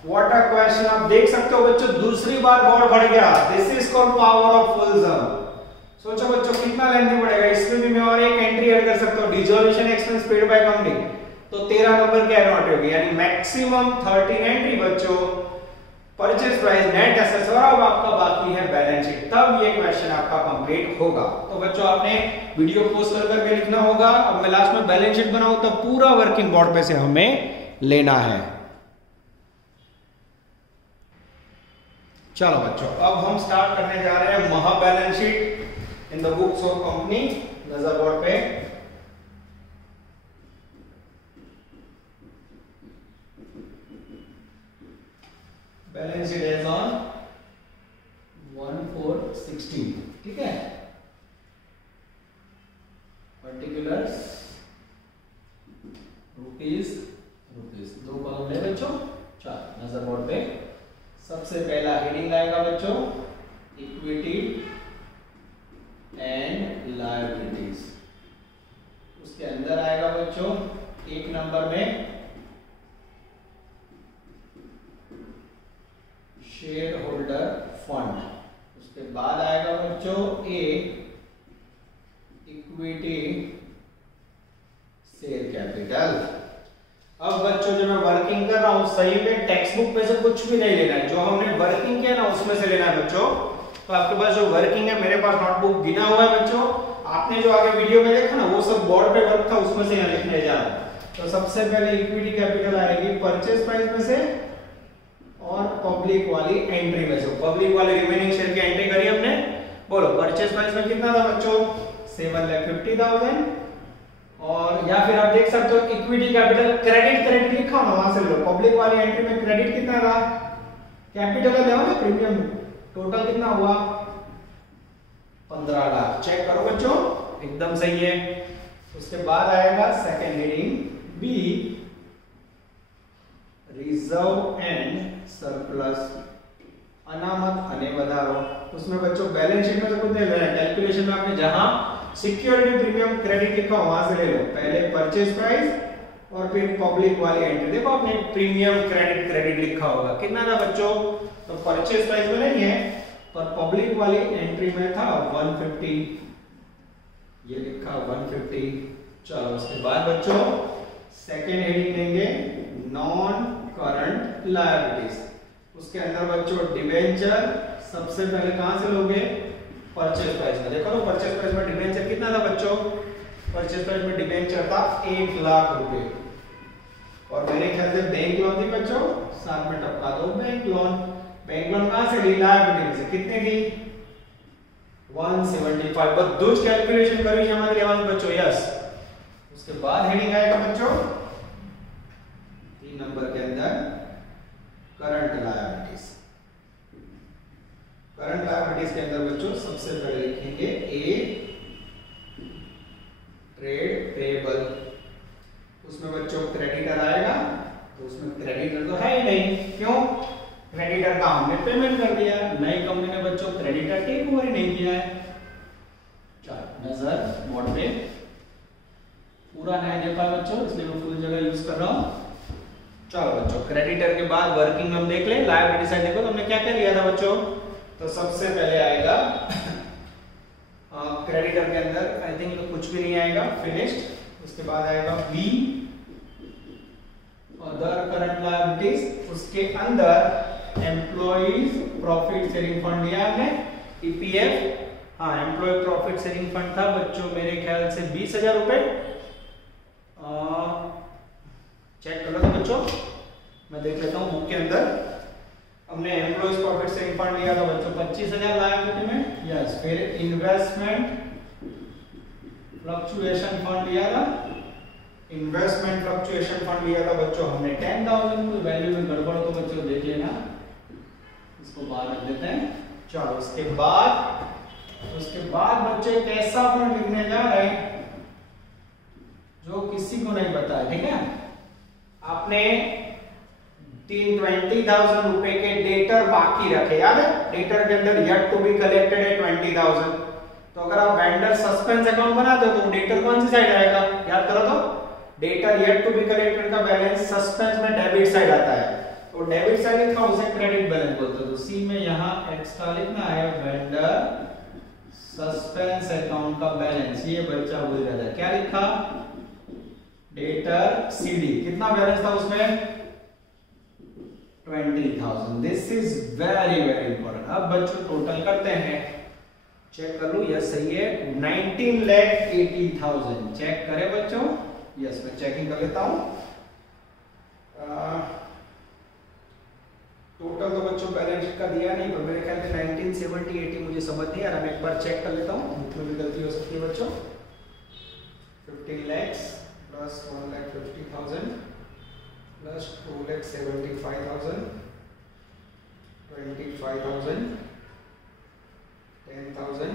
व्हाट अ क्वेश्चन, आप देख सकते हो बच्चों दूसरी बार बहुत बढ़ गया। This is called power of full sum. सोचो बच्चों कितना लेंथी बढ़ेगा, इसमें भी मैं और एक एंट्री ऐड कर सकता हूं, dissolution expense paid by company. तो 13 नंबर क्या नोट होगी, यानी मैक्सिमम 13 एंट्री बच्चों, परचेज प्राइस, नेट एसेट्स और अब आपका बाकी है बैलेंस शीट, तब ये क्वेश्चन आपका कंप्लीट होगा। तो बच्चों आपने वीडियो पोस्ट करके लिखना होगा। अब मैं लास्ट में बैलेंस शीट बनाऊं तब पूरा वर्किंग बोर्ड पे से हमें लेना है। चलो बच्चों अब हम स्टार्ट करने जा रहे हैं महा balance sheet in the books of company, नजर बोर्ड पे। बैलेंस शीट एज ऑन 1416, ठीक है। पर्टिकुलर्स रुपीस दो कॉलम है बच्चों, चार, नजर बोर्ड पे। सबसे पहला हेडिंग आएगा बच्चों इक्विटी एंड लायबिलिटीज, उसके अंदर आएगा बच्चों एक नंबर में शेयर होल्डर फंड, उसके बाद आएगा बच्चों ए इक्विटी शेयर कैपिटल। अब बच्चों जब मैं वर्किंग कर रहा हूं सही में टेक्स्ट बुक में से कुछ भी नहीं लेना है, जो हमने वर्किंग किया ना उसमें से लेना है बच्चों। तो आपके पास जो वर्किंग है, मेरे पास नोटबुक गिना हुआ है बच्चों, आपने जो आगे वीडियो में देखा ना वो सब बोर्ड पे वर्क था, उसमें से यहाँ लिखने जा रहा हूं। तो सबसे पहले इक्विटी कैपिटल आएगी परचेज प्राइस में से और पब्लिक वाली एंट्री में से। पब्लिक वाली रिमेनिंग शेयर की एंट्री करी हमने, बोलो परचेज प्राइस में कितना था बच्चों 7,50,000, और या फिर आप देख सकते हो इक्विटी कैपिटल क्रेडिट लिखा हो ना वहां से लो। पब्लिक वाली एंट्री में क्रेडिट कितना रहा, कैपिटल ले ना प्रीमियम, टोटल कितना हुआ 15 लाख। चेक करो बच्चों एकदम सही है। उसके बाद आएगा second heading B reserve and surplus, अनामत अने वधारो। उसमें बच्चों बैलेंस शीट में से कुछ नहीं लेना है, कैलकुलेशन में आपने जहां सिक्योरिटी प्रीमियम क्रेडिट लिखा हो वहां से ले लो, पहले परचेज प्राइस और फिर पब्लिक वाली एंट्री। देखो आपने प्रीमियम क्रेडिट लिखा होगा, कितना था बच्चों, तो परचेज प्राइस में नहीं है पर पब्लिक वाली एंट्री में था 150, ये लिखा 150। चलो उसके बाद बच्चों सेकेंड हेडिंग देंगे नॉन करंट लायबिलिटीज, उसके अंदर बच्चों डिबेंचर सबसे पहले कहां से लोगे, परचेज प्राइस में। देखो तो परचेज प्राइस में डिबेंचर कितना था बच्चों, परचेज प्राइस में डिबेंचर था 1 लाख रुपए, और मेरे ख्याल से बैंक लोन थी बच्चों, साथ में टपका दो बैंक लोन। बैंक लोन कहां से ली, लायबिलिटी से, कितने थी 175। बद्दूज कैलकुलेशन करी हमारे लेवल बच्चों, यस। उसके बाद हेडिंग आएगा बच्चों 3 नंबर के अंदर करंट लायबिलिटीज। करंट लायबिलिटीज के अंदर बच्चों सबसे पहले लिखेंगे ए ट्रेड पेबल, उसमें बच्चों क्रेडिटर आएगा, तो उसमें क्रेडिटर तो है ही नहीं, क्यों, क्रेडिटर का हमने पेमेंट कर दिया, नई कंपनी ने बच्चों क्रेडिटर टेक ओवर ही नहीं किया है। चलो नजर बोर्ड पे पूरा नहीं दे पाया बच्चों, इसलिए मैं फुल जगह यूज कर रहा हूं। चलो बच्चों क्रेडिटर के बाद वर्किंग में हम देख ले, लायबिलिटी साइड देखो तो हमने क्या क्या लिया था बच्चों। तो सबसे पहले आएगा क्रेडिटर के अंदर आई थिंक तो कुछ भी नहीं आएगा, फिनिश्ड। उसके बाद आएगा बी अदर करंट लायबिलिटीज, उसके अंदर एम्प्लॉइज प्रॉफिट शेयरिंग फंड लिया हमने, ईपीएफ, हाँ एम्प्लॉय प्रॉफिट शेयरिंग फंड था बच्चों मेरे ख्याल से 20,000 रुपए। चेक कर लो बच्चों, मैं देख लेता हूँ बुक के अंदर। हमने एम्प्लॉयज प्रॉफिट शेयरिंग फंड लिया था बच्चों 25,000 लायबिलिटी में, यस। फिर इन्वेस्टमेंट फ्लक्चुएशन फंड लिया था, इन्वेस्टमेंट फ्लक्चुएशन फंड लिया था बच्चों हमने 10,000। कोई वैल्यू में गड़बड़ तो बच्चों देख लेना, इसको बाहर रख देते हैं। चलो उसके बाद बच्चे एक ऐसा फंड लिखने जा रहे हैं जो किसी को नहीं पता है, ठीक है। आपने 20,000 रुपए के डेटर बाकी रखे, याद है? डेटर के अंदर येट टू बी कलेक्टेड है 20,000। तो अगर आप वेंडर सस्पेंस अकाउंट बनाते हो तो डेटर कौन सी साइड आएगा, याद करो तो। Debtor yet to be collected का बैलेंस सस्पेंस में डेबिट साइड आता है, तो डेबिट साइड लिखा उसे क्रेडिट बैलेंस बोलते हैं। तो सी में यहां एक्स्ट्रा लिखना है वेंडर सस्पेंस अकाउंट का बैलेंस, ये बच्चा भूल जाता है। क्या लिखा? डेटर सीडी, कितना बैलेंस था उसमें? 20,000। This is very very important. अब बच्चों टोटल करते हैं, चेक कर लो, यस सही है, 19,80,000। चेक करें बच्चों, यस मैं चेकिंग कर लेता हूं। टोटल तो बच्चों बैलेंस शीट का दिया नहीं, पर मेरे ख्याल से 1970 80 मुझे समझ नहीं आ रहा, मैं एक बार चेक कर लेता हूँ, बुक में भी गलती हो सकती है बच्चों। 15 lakhs प्लस 1,50,000 प्लस 2,75,000 25,000 10,000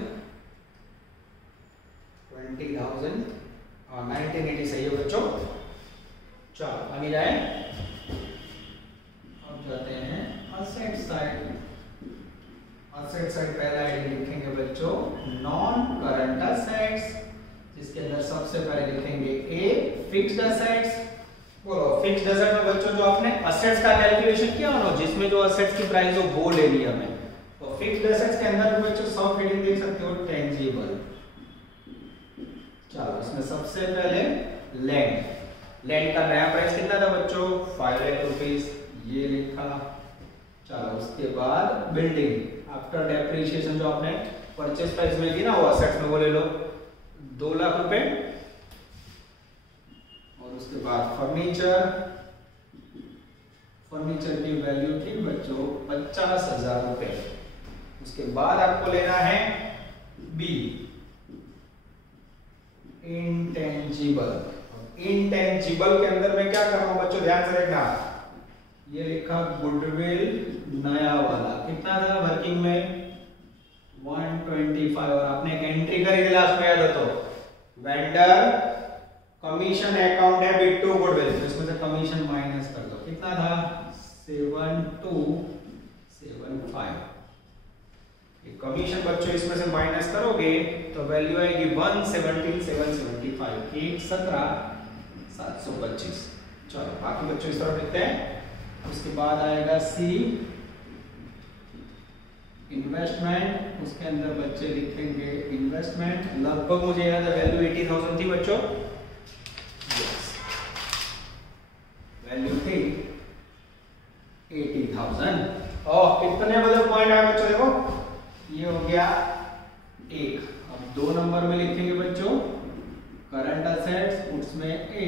20,000 और 1980 सही है बच्चों। चलो आगे जाए, अब जाते हैं असेट साइड। असेट साइड पहला आइटम लिखेंगे बच्चों नॉन करंट असेट्स, जिसके अंदर सबसे पहले लिखेंगे ए फिक्स्ड असेट्स। बोलो फिक्स्ड असेट में बच्चों जो आपने असेट्स का कैलकुलेशन किया हो, जिसमें जो असेट्स की प्राइस हो वो ले लिया हमें, तो फिक्स्ड असेट्स के अंदर बच्चों सब हेडिंग देख सकते हो टेंजिबल। चलो इसमें सबसे पहले लैंड, लैंड का नया प्राइस कितना था बच्चों? 5 लाख रुपीस, ये लिखा। चलो उसके बाद बिल्डिंग आफ्टर डेप्रिसिएशन जो आपने परचेज प्राइस में दी ना वो असेट्स में वो ले लो 2 लाख रुपए। और उसके बाद फर्नीचर, फर्नीचर की वैल्यू थी बच्चों 50,000 रुपए। उसके बाद आपको लेना है बी इंटेंजिबल। इंटेंजिबल के अंदर मैं क्या कर रहा हूं बच्चों, ध्यान से देखना, ये लिखा गुडविल नया वाला, कितना था वर्किंग में? 125। और आपने एक एंट्री करी थी लास्ट में, याद हो तो, वेंडर कमीशन अकाउंट है बिट टू गुडविल, तो इसमें से कमीशन माइनस कर दो, कितना था? 7,275। ये कमीशन बच्चों इसमें से माइनस करोगे तो वैल्यू आएगी 117,775, 117,725। चलो बाकी बच्चों इस तरफ लिखते हैं। उसके बाद आएगा सी इन्वेस्टमेंट, उसके अंदर बच्चे लिखेंगे इन्वेस्टमेंट, लगभग मुझे याद है वैल्यू 80,000 थी बच्चों, वैल्यू थी 80,000। और कितने बदल पॉइंट आए बच्चों, देखो ये हो गया 1। अब 2 नंबर में लिखेंगे बच्चों करंट असेट्स, उसमें ए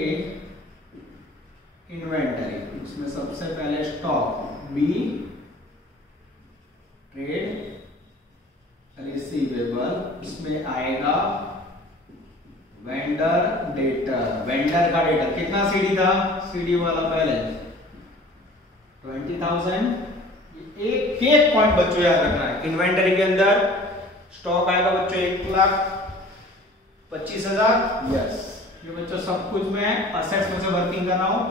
इन्वेंटरी, उसमें सबसे पहले स्टॉक, बी ट्रेड रिसीवेबल, उसमें आएगा वेंडर डेटर, वेंडर का डेटर कितना सीडी था? सीडी वाला बैलेंस 20,000। एक पॉइंट बच्चों याद रखना है, इन्वेंटरी के अंदर स्टॉक आएगा बच्चों 1,25,000, यस। ये बच्चों सब कुछ मैं असेट्स में से वर्किंग कर रहा हूं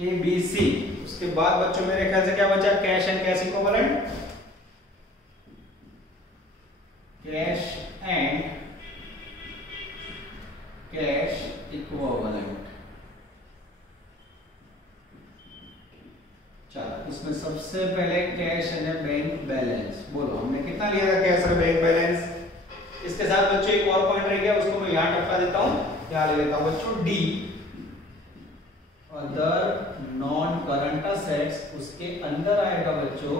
ए बी सी। उसके बाद बच्चों मेरे ख्याल से क्या बचा? Cash and cash equivalent, cash and cash equivalent. चलो इसमें सबसे पहले कैश एंड बैंक बैलेंस, बोलो हमने कितना लिया था कैश एंड बैंक बैलेंस? इसके साथ बच्चों एक और पॉइंट रह गया, उसको मैं यहां टपका देता हूं, यहां ले लेता हूं बच्चों D other non current assets. उसके अंदर आएगा बच्चों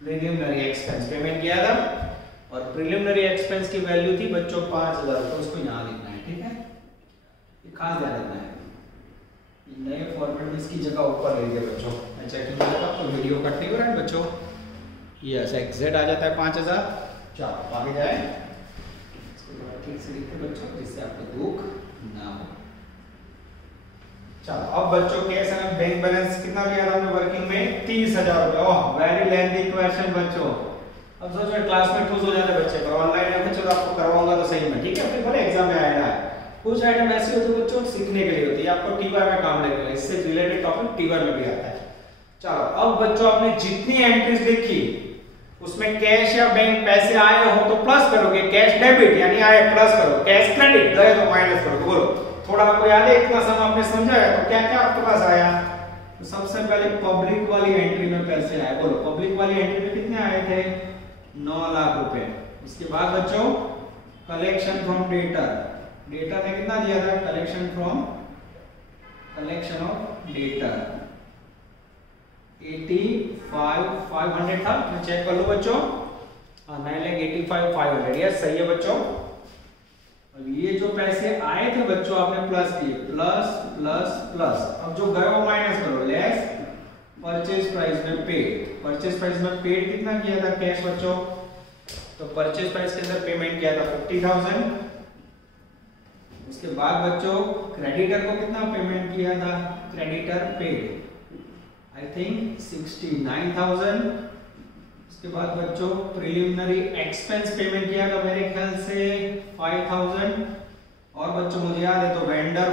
प्रिलिमिनरी एक्सपेंस पेमेंट किया था और प्रिलिमिनरी एक्सपेंस की वैल्यू थी बच्चों 5000 रुपये, उसको यहाँ लिखना है, ठीक है, ये खास ध्यान रखना है। नए फॉर्मेट में इसकी जगह ऊपर ले लीजिए बच्चों, मैं चेकिंग करूँगा तो वीडियो कट नहीं हो रहा है बच्चों। यस एग्जैक्ट आ जाता है 5000। चलो आगे जाए, ठीक से लिखते बच्चों जिससे आपको दुख ना हो। चलो अब बच्चों कैसा है, बैंक बैलेंस कितना लिया था हमने वर्किंग में 30,000 रुपए। ओह वेरी लेंथी क्वेश्चन बच्चों। अब सोचो क्लास में ठूस हो जाते बच्चे पर, ऑनलाइन में चलो आपको करवाऊंगा तो सही में, ठीक है, फिर भले एग्जाम में आएगा। कुछ आइटम ऐसे होते हैं बच्चों सीखने के लिए होती है, आपको टीवाई में काम लगेगा, इससे रिलेटेड टॉपिक टीवाई में भी आता है। चलो अब बच्चों आपने जितनी एंट्रीज लिखी उसमें कैश या बैंक पैसे आए हो तो प्लस करोगे, कैश डेबिट यानी आए प्लस करो, कैश क्रेडिट गए तो माइनस करो। बोलो थोड़ा आपको याद है इतना सम आपने समझा है तो क्या क्या आपके पास आया। तो सबसे पहले पब्लिक वाली एंट्री में पैसे आए, बोलो पब्लिक वाली एंट्री में कितने आए थे 9 लाख रुपए। उसके बाद बच्चों कलेक्शन फ्रॉम डेटर, डेटर ने कितना दिया था, collection from collection of debtor 85,500 था, मैं चेक कर लो बच्चों, 9,85,500, यस सही है बच्चों। अब ये जो पैसे आए थे बच्चों आपने प्लस किए, प्लस प्लस प्लस, अब जो गए वो माइनस करो, लेस परचेज प्राइस में पेड। परचेज प्राइस में पेड कितना किया था कैश बच्चों, तो परचेज प्राइस के अंदर पेमेंट किया था 50,000। उसके बाद बच्चों क्रेडिटर को कितना पेमेंट किया था, क्रेडिटर पेड आई थिंक 69,000। उसके बाद बच्चों प्रिलिमिनरी एक्सपेंस पेमेंट किया था मेरे ख्याल से 5,000। और बच्चों मुझे याद है तो वेंडर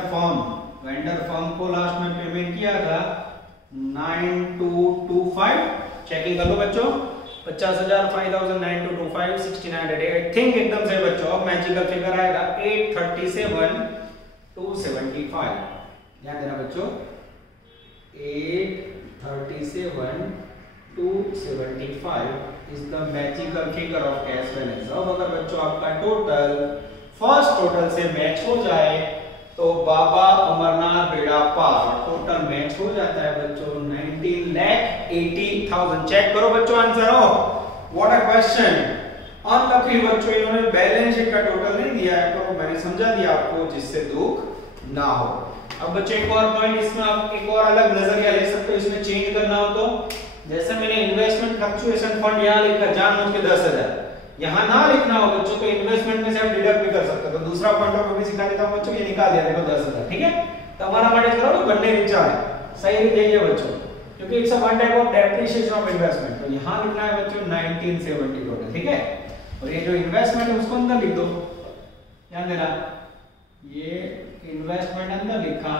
फर्म को लास्ट में पेमेंट किया था 9,225। चेकिंग कर लो बच्चों, 50,000 5,000 9,225 6900 आई थिंक एकदम से बच्चों। अब मैजिकल फिगर आएगा 837,275, ध्यान देना बच्चों 837,275 is the magical figure of cash balance। अब अगर बच्चों आपका टोटल फर्स्ट टोटल से मैच हो जाए तो बाबा अमरनाथ बेड़ा पार टोटल मैच हो जाता है बच्चों 19,80,000। चेक करो बच्चों आंसर हो, व्हाट अ क्वेश्चन। अनलकी बच्चों इन्होंने बैलेंस शीट का टोटल नहीं दिया है तो मैंने समझा दिया आपको जिससे दुख ना हो। अब बच्चों एक और पॉइंट इसमें आप एक और अलग नजरिया ले सकते हो, इसमें चेंज करना हो तो जैसे मैंने इन्वेस्टमेंट फ्लक्चुएशन फंड यहाँ लिखा जानबूझ के 10,000, यहाँ ना लिखना हो बच्चों तो इन्वेस्टमेंट में से आप डिडक्ट भी कर सकते हो। तो दूसरा पॉइंट ऑफ व्यू भी सिखा देता हूं बच्चों, ये निकाल दिया देखो 10,000, ठीक है। तो हमारा माइनस करो तो बनने नीचा है, सही यही है बच्चों क्योंकि it's a one type of depreciation of investment. तो यहाँ लिखना है बच्चों 1970 टोटल, ठीक है। और ये जो इन्वेस्टमेंट है उसको अंदर लिख दो, ध्यान देना ये इन्वेस्टमेंट अंदर लिखा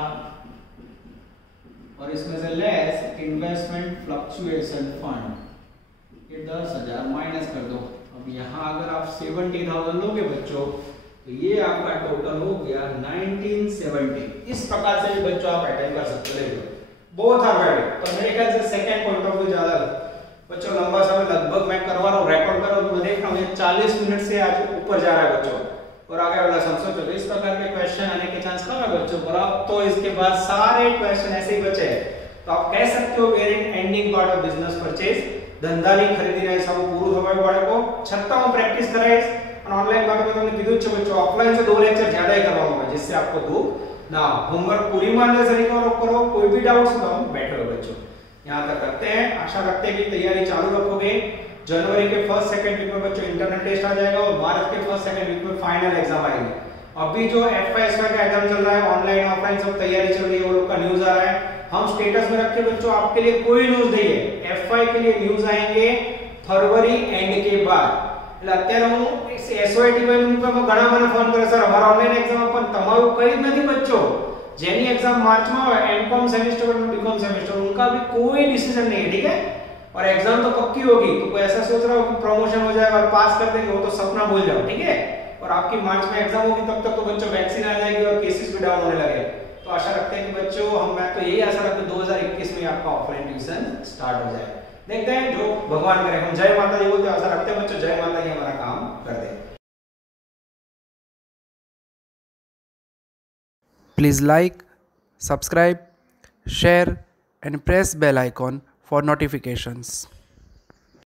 और इसमें से लेस इन्वेस्टमेंट फ्लक्चुएशन फंड, ये 10,000 माइनस कर दो। अब यहाँ अगर आप 70,000 लोगे बच्चों तो ये आपका टोटल हो गया 1970। इस प्रकार से भी बच्चों आप अटेंड कर सकते हो, बहुत आर वैलिड। पर मेरे ख्याल से सेकंड पॉइंट ऑफ व्यू ज्यादा बच्चों लंबा समय लगभग मैं करवा रहा हूँ रिकॉर्ड कर रहा हूँ तो देख रहा हूँ 40 मिनट से आज ऊपर जा रहा है बच्चों और आगे वाला समझो। तो इस प्रकार के क्वेश्चन आने के चांस कम है बच्चों। और अब तो इसके बाद सारे क्वेश्चन ऐसे ही बचे हैं तो आप कह सकते हो we're in ending part of business purchase ધંધાની ખરીદીના હિસાબો પૂરું થવાય બાળકો છતાં હું પ્રેક્ટિસ કરાઈશ અને ઓનલાઈન માટે મેં તમને કીધું છે બચ્ચો ઓફલાઈન से 2 લેક્ચર ज्यादा ही करवाऊंगा जिससे आपको दुख ना हो। होमवर्क पूरी ईमानदारी से करो, कोई भी डाउट्स हो तो बैठो बच्चों। यहां तक करते हैं, आशा रखते हैं कि तैयारी चालू रखोगे। जनवरी के फर्स्ट सेकंड वीक में बच्चों इंटरनल टेस्ट आ जाएगा और मार्च के फर्स्ट सेकंड वीक में फाइनल एग्जाम आएंगे। अभी जो एफआईएसवाई का एग्जाम चल रहा है ऑनलाइन ऑफलाइन सब तैयारी चल रही है, वो लोग का न्यूज़ आ रहा है। हम स्टेटस में रखे बच्चों आपके लिए कोई न्यूज़ नहीं है, एफआई के लिए न्यूज़ आएंगे फरवरी एंड के बाद। એટલે અત્યારે હું એસઓઆઈટી માં ઘણા મને ફોન કરે સર અમારા ઓનલાઈન એક્ઝામ પણ તમારું કઈ જ નથી બચ્ચો। જેની એક્ઝામ માર્ચ में है एमकॉम सेमेस्टर और बीकॉम सेमेस्टर उनका भी कोई डिसीजन नहीं है, ठीक है। और एग्जाम तो पक्की होगी तो कोई ऐसा सोच रहा हो कि प्रमोशन हो जाएगा और पास कर देंगे वो तो सपना भूल जाओ, ठीक है। और आपकी मार्च में एग्जाम होगी तब तक तो बच्चों वैक्सीन आ जाएगी और केसेस भी डाउन होने लगे। तो आशा रखते हैं कि बच्चों मैं तो यही आशा रखता हूं 2021 में आपका ऑफलाइन ट्यूशन स्टार्ट हो जाए। देखते हैं जो भगवान करे। हम जय माता दी बोलते आशा रखते हैं बच्चों जय माता दी हमारा काम कर दे। Please like, subscribe, share and press bell icon for notifications.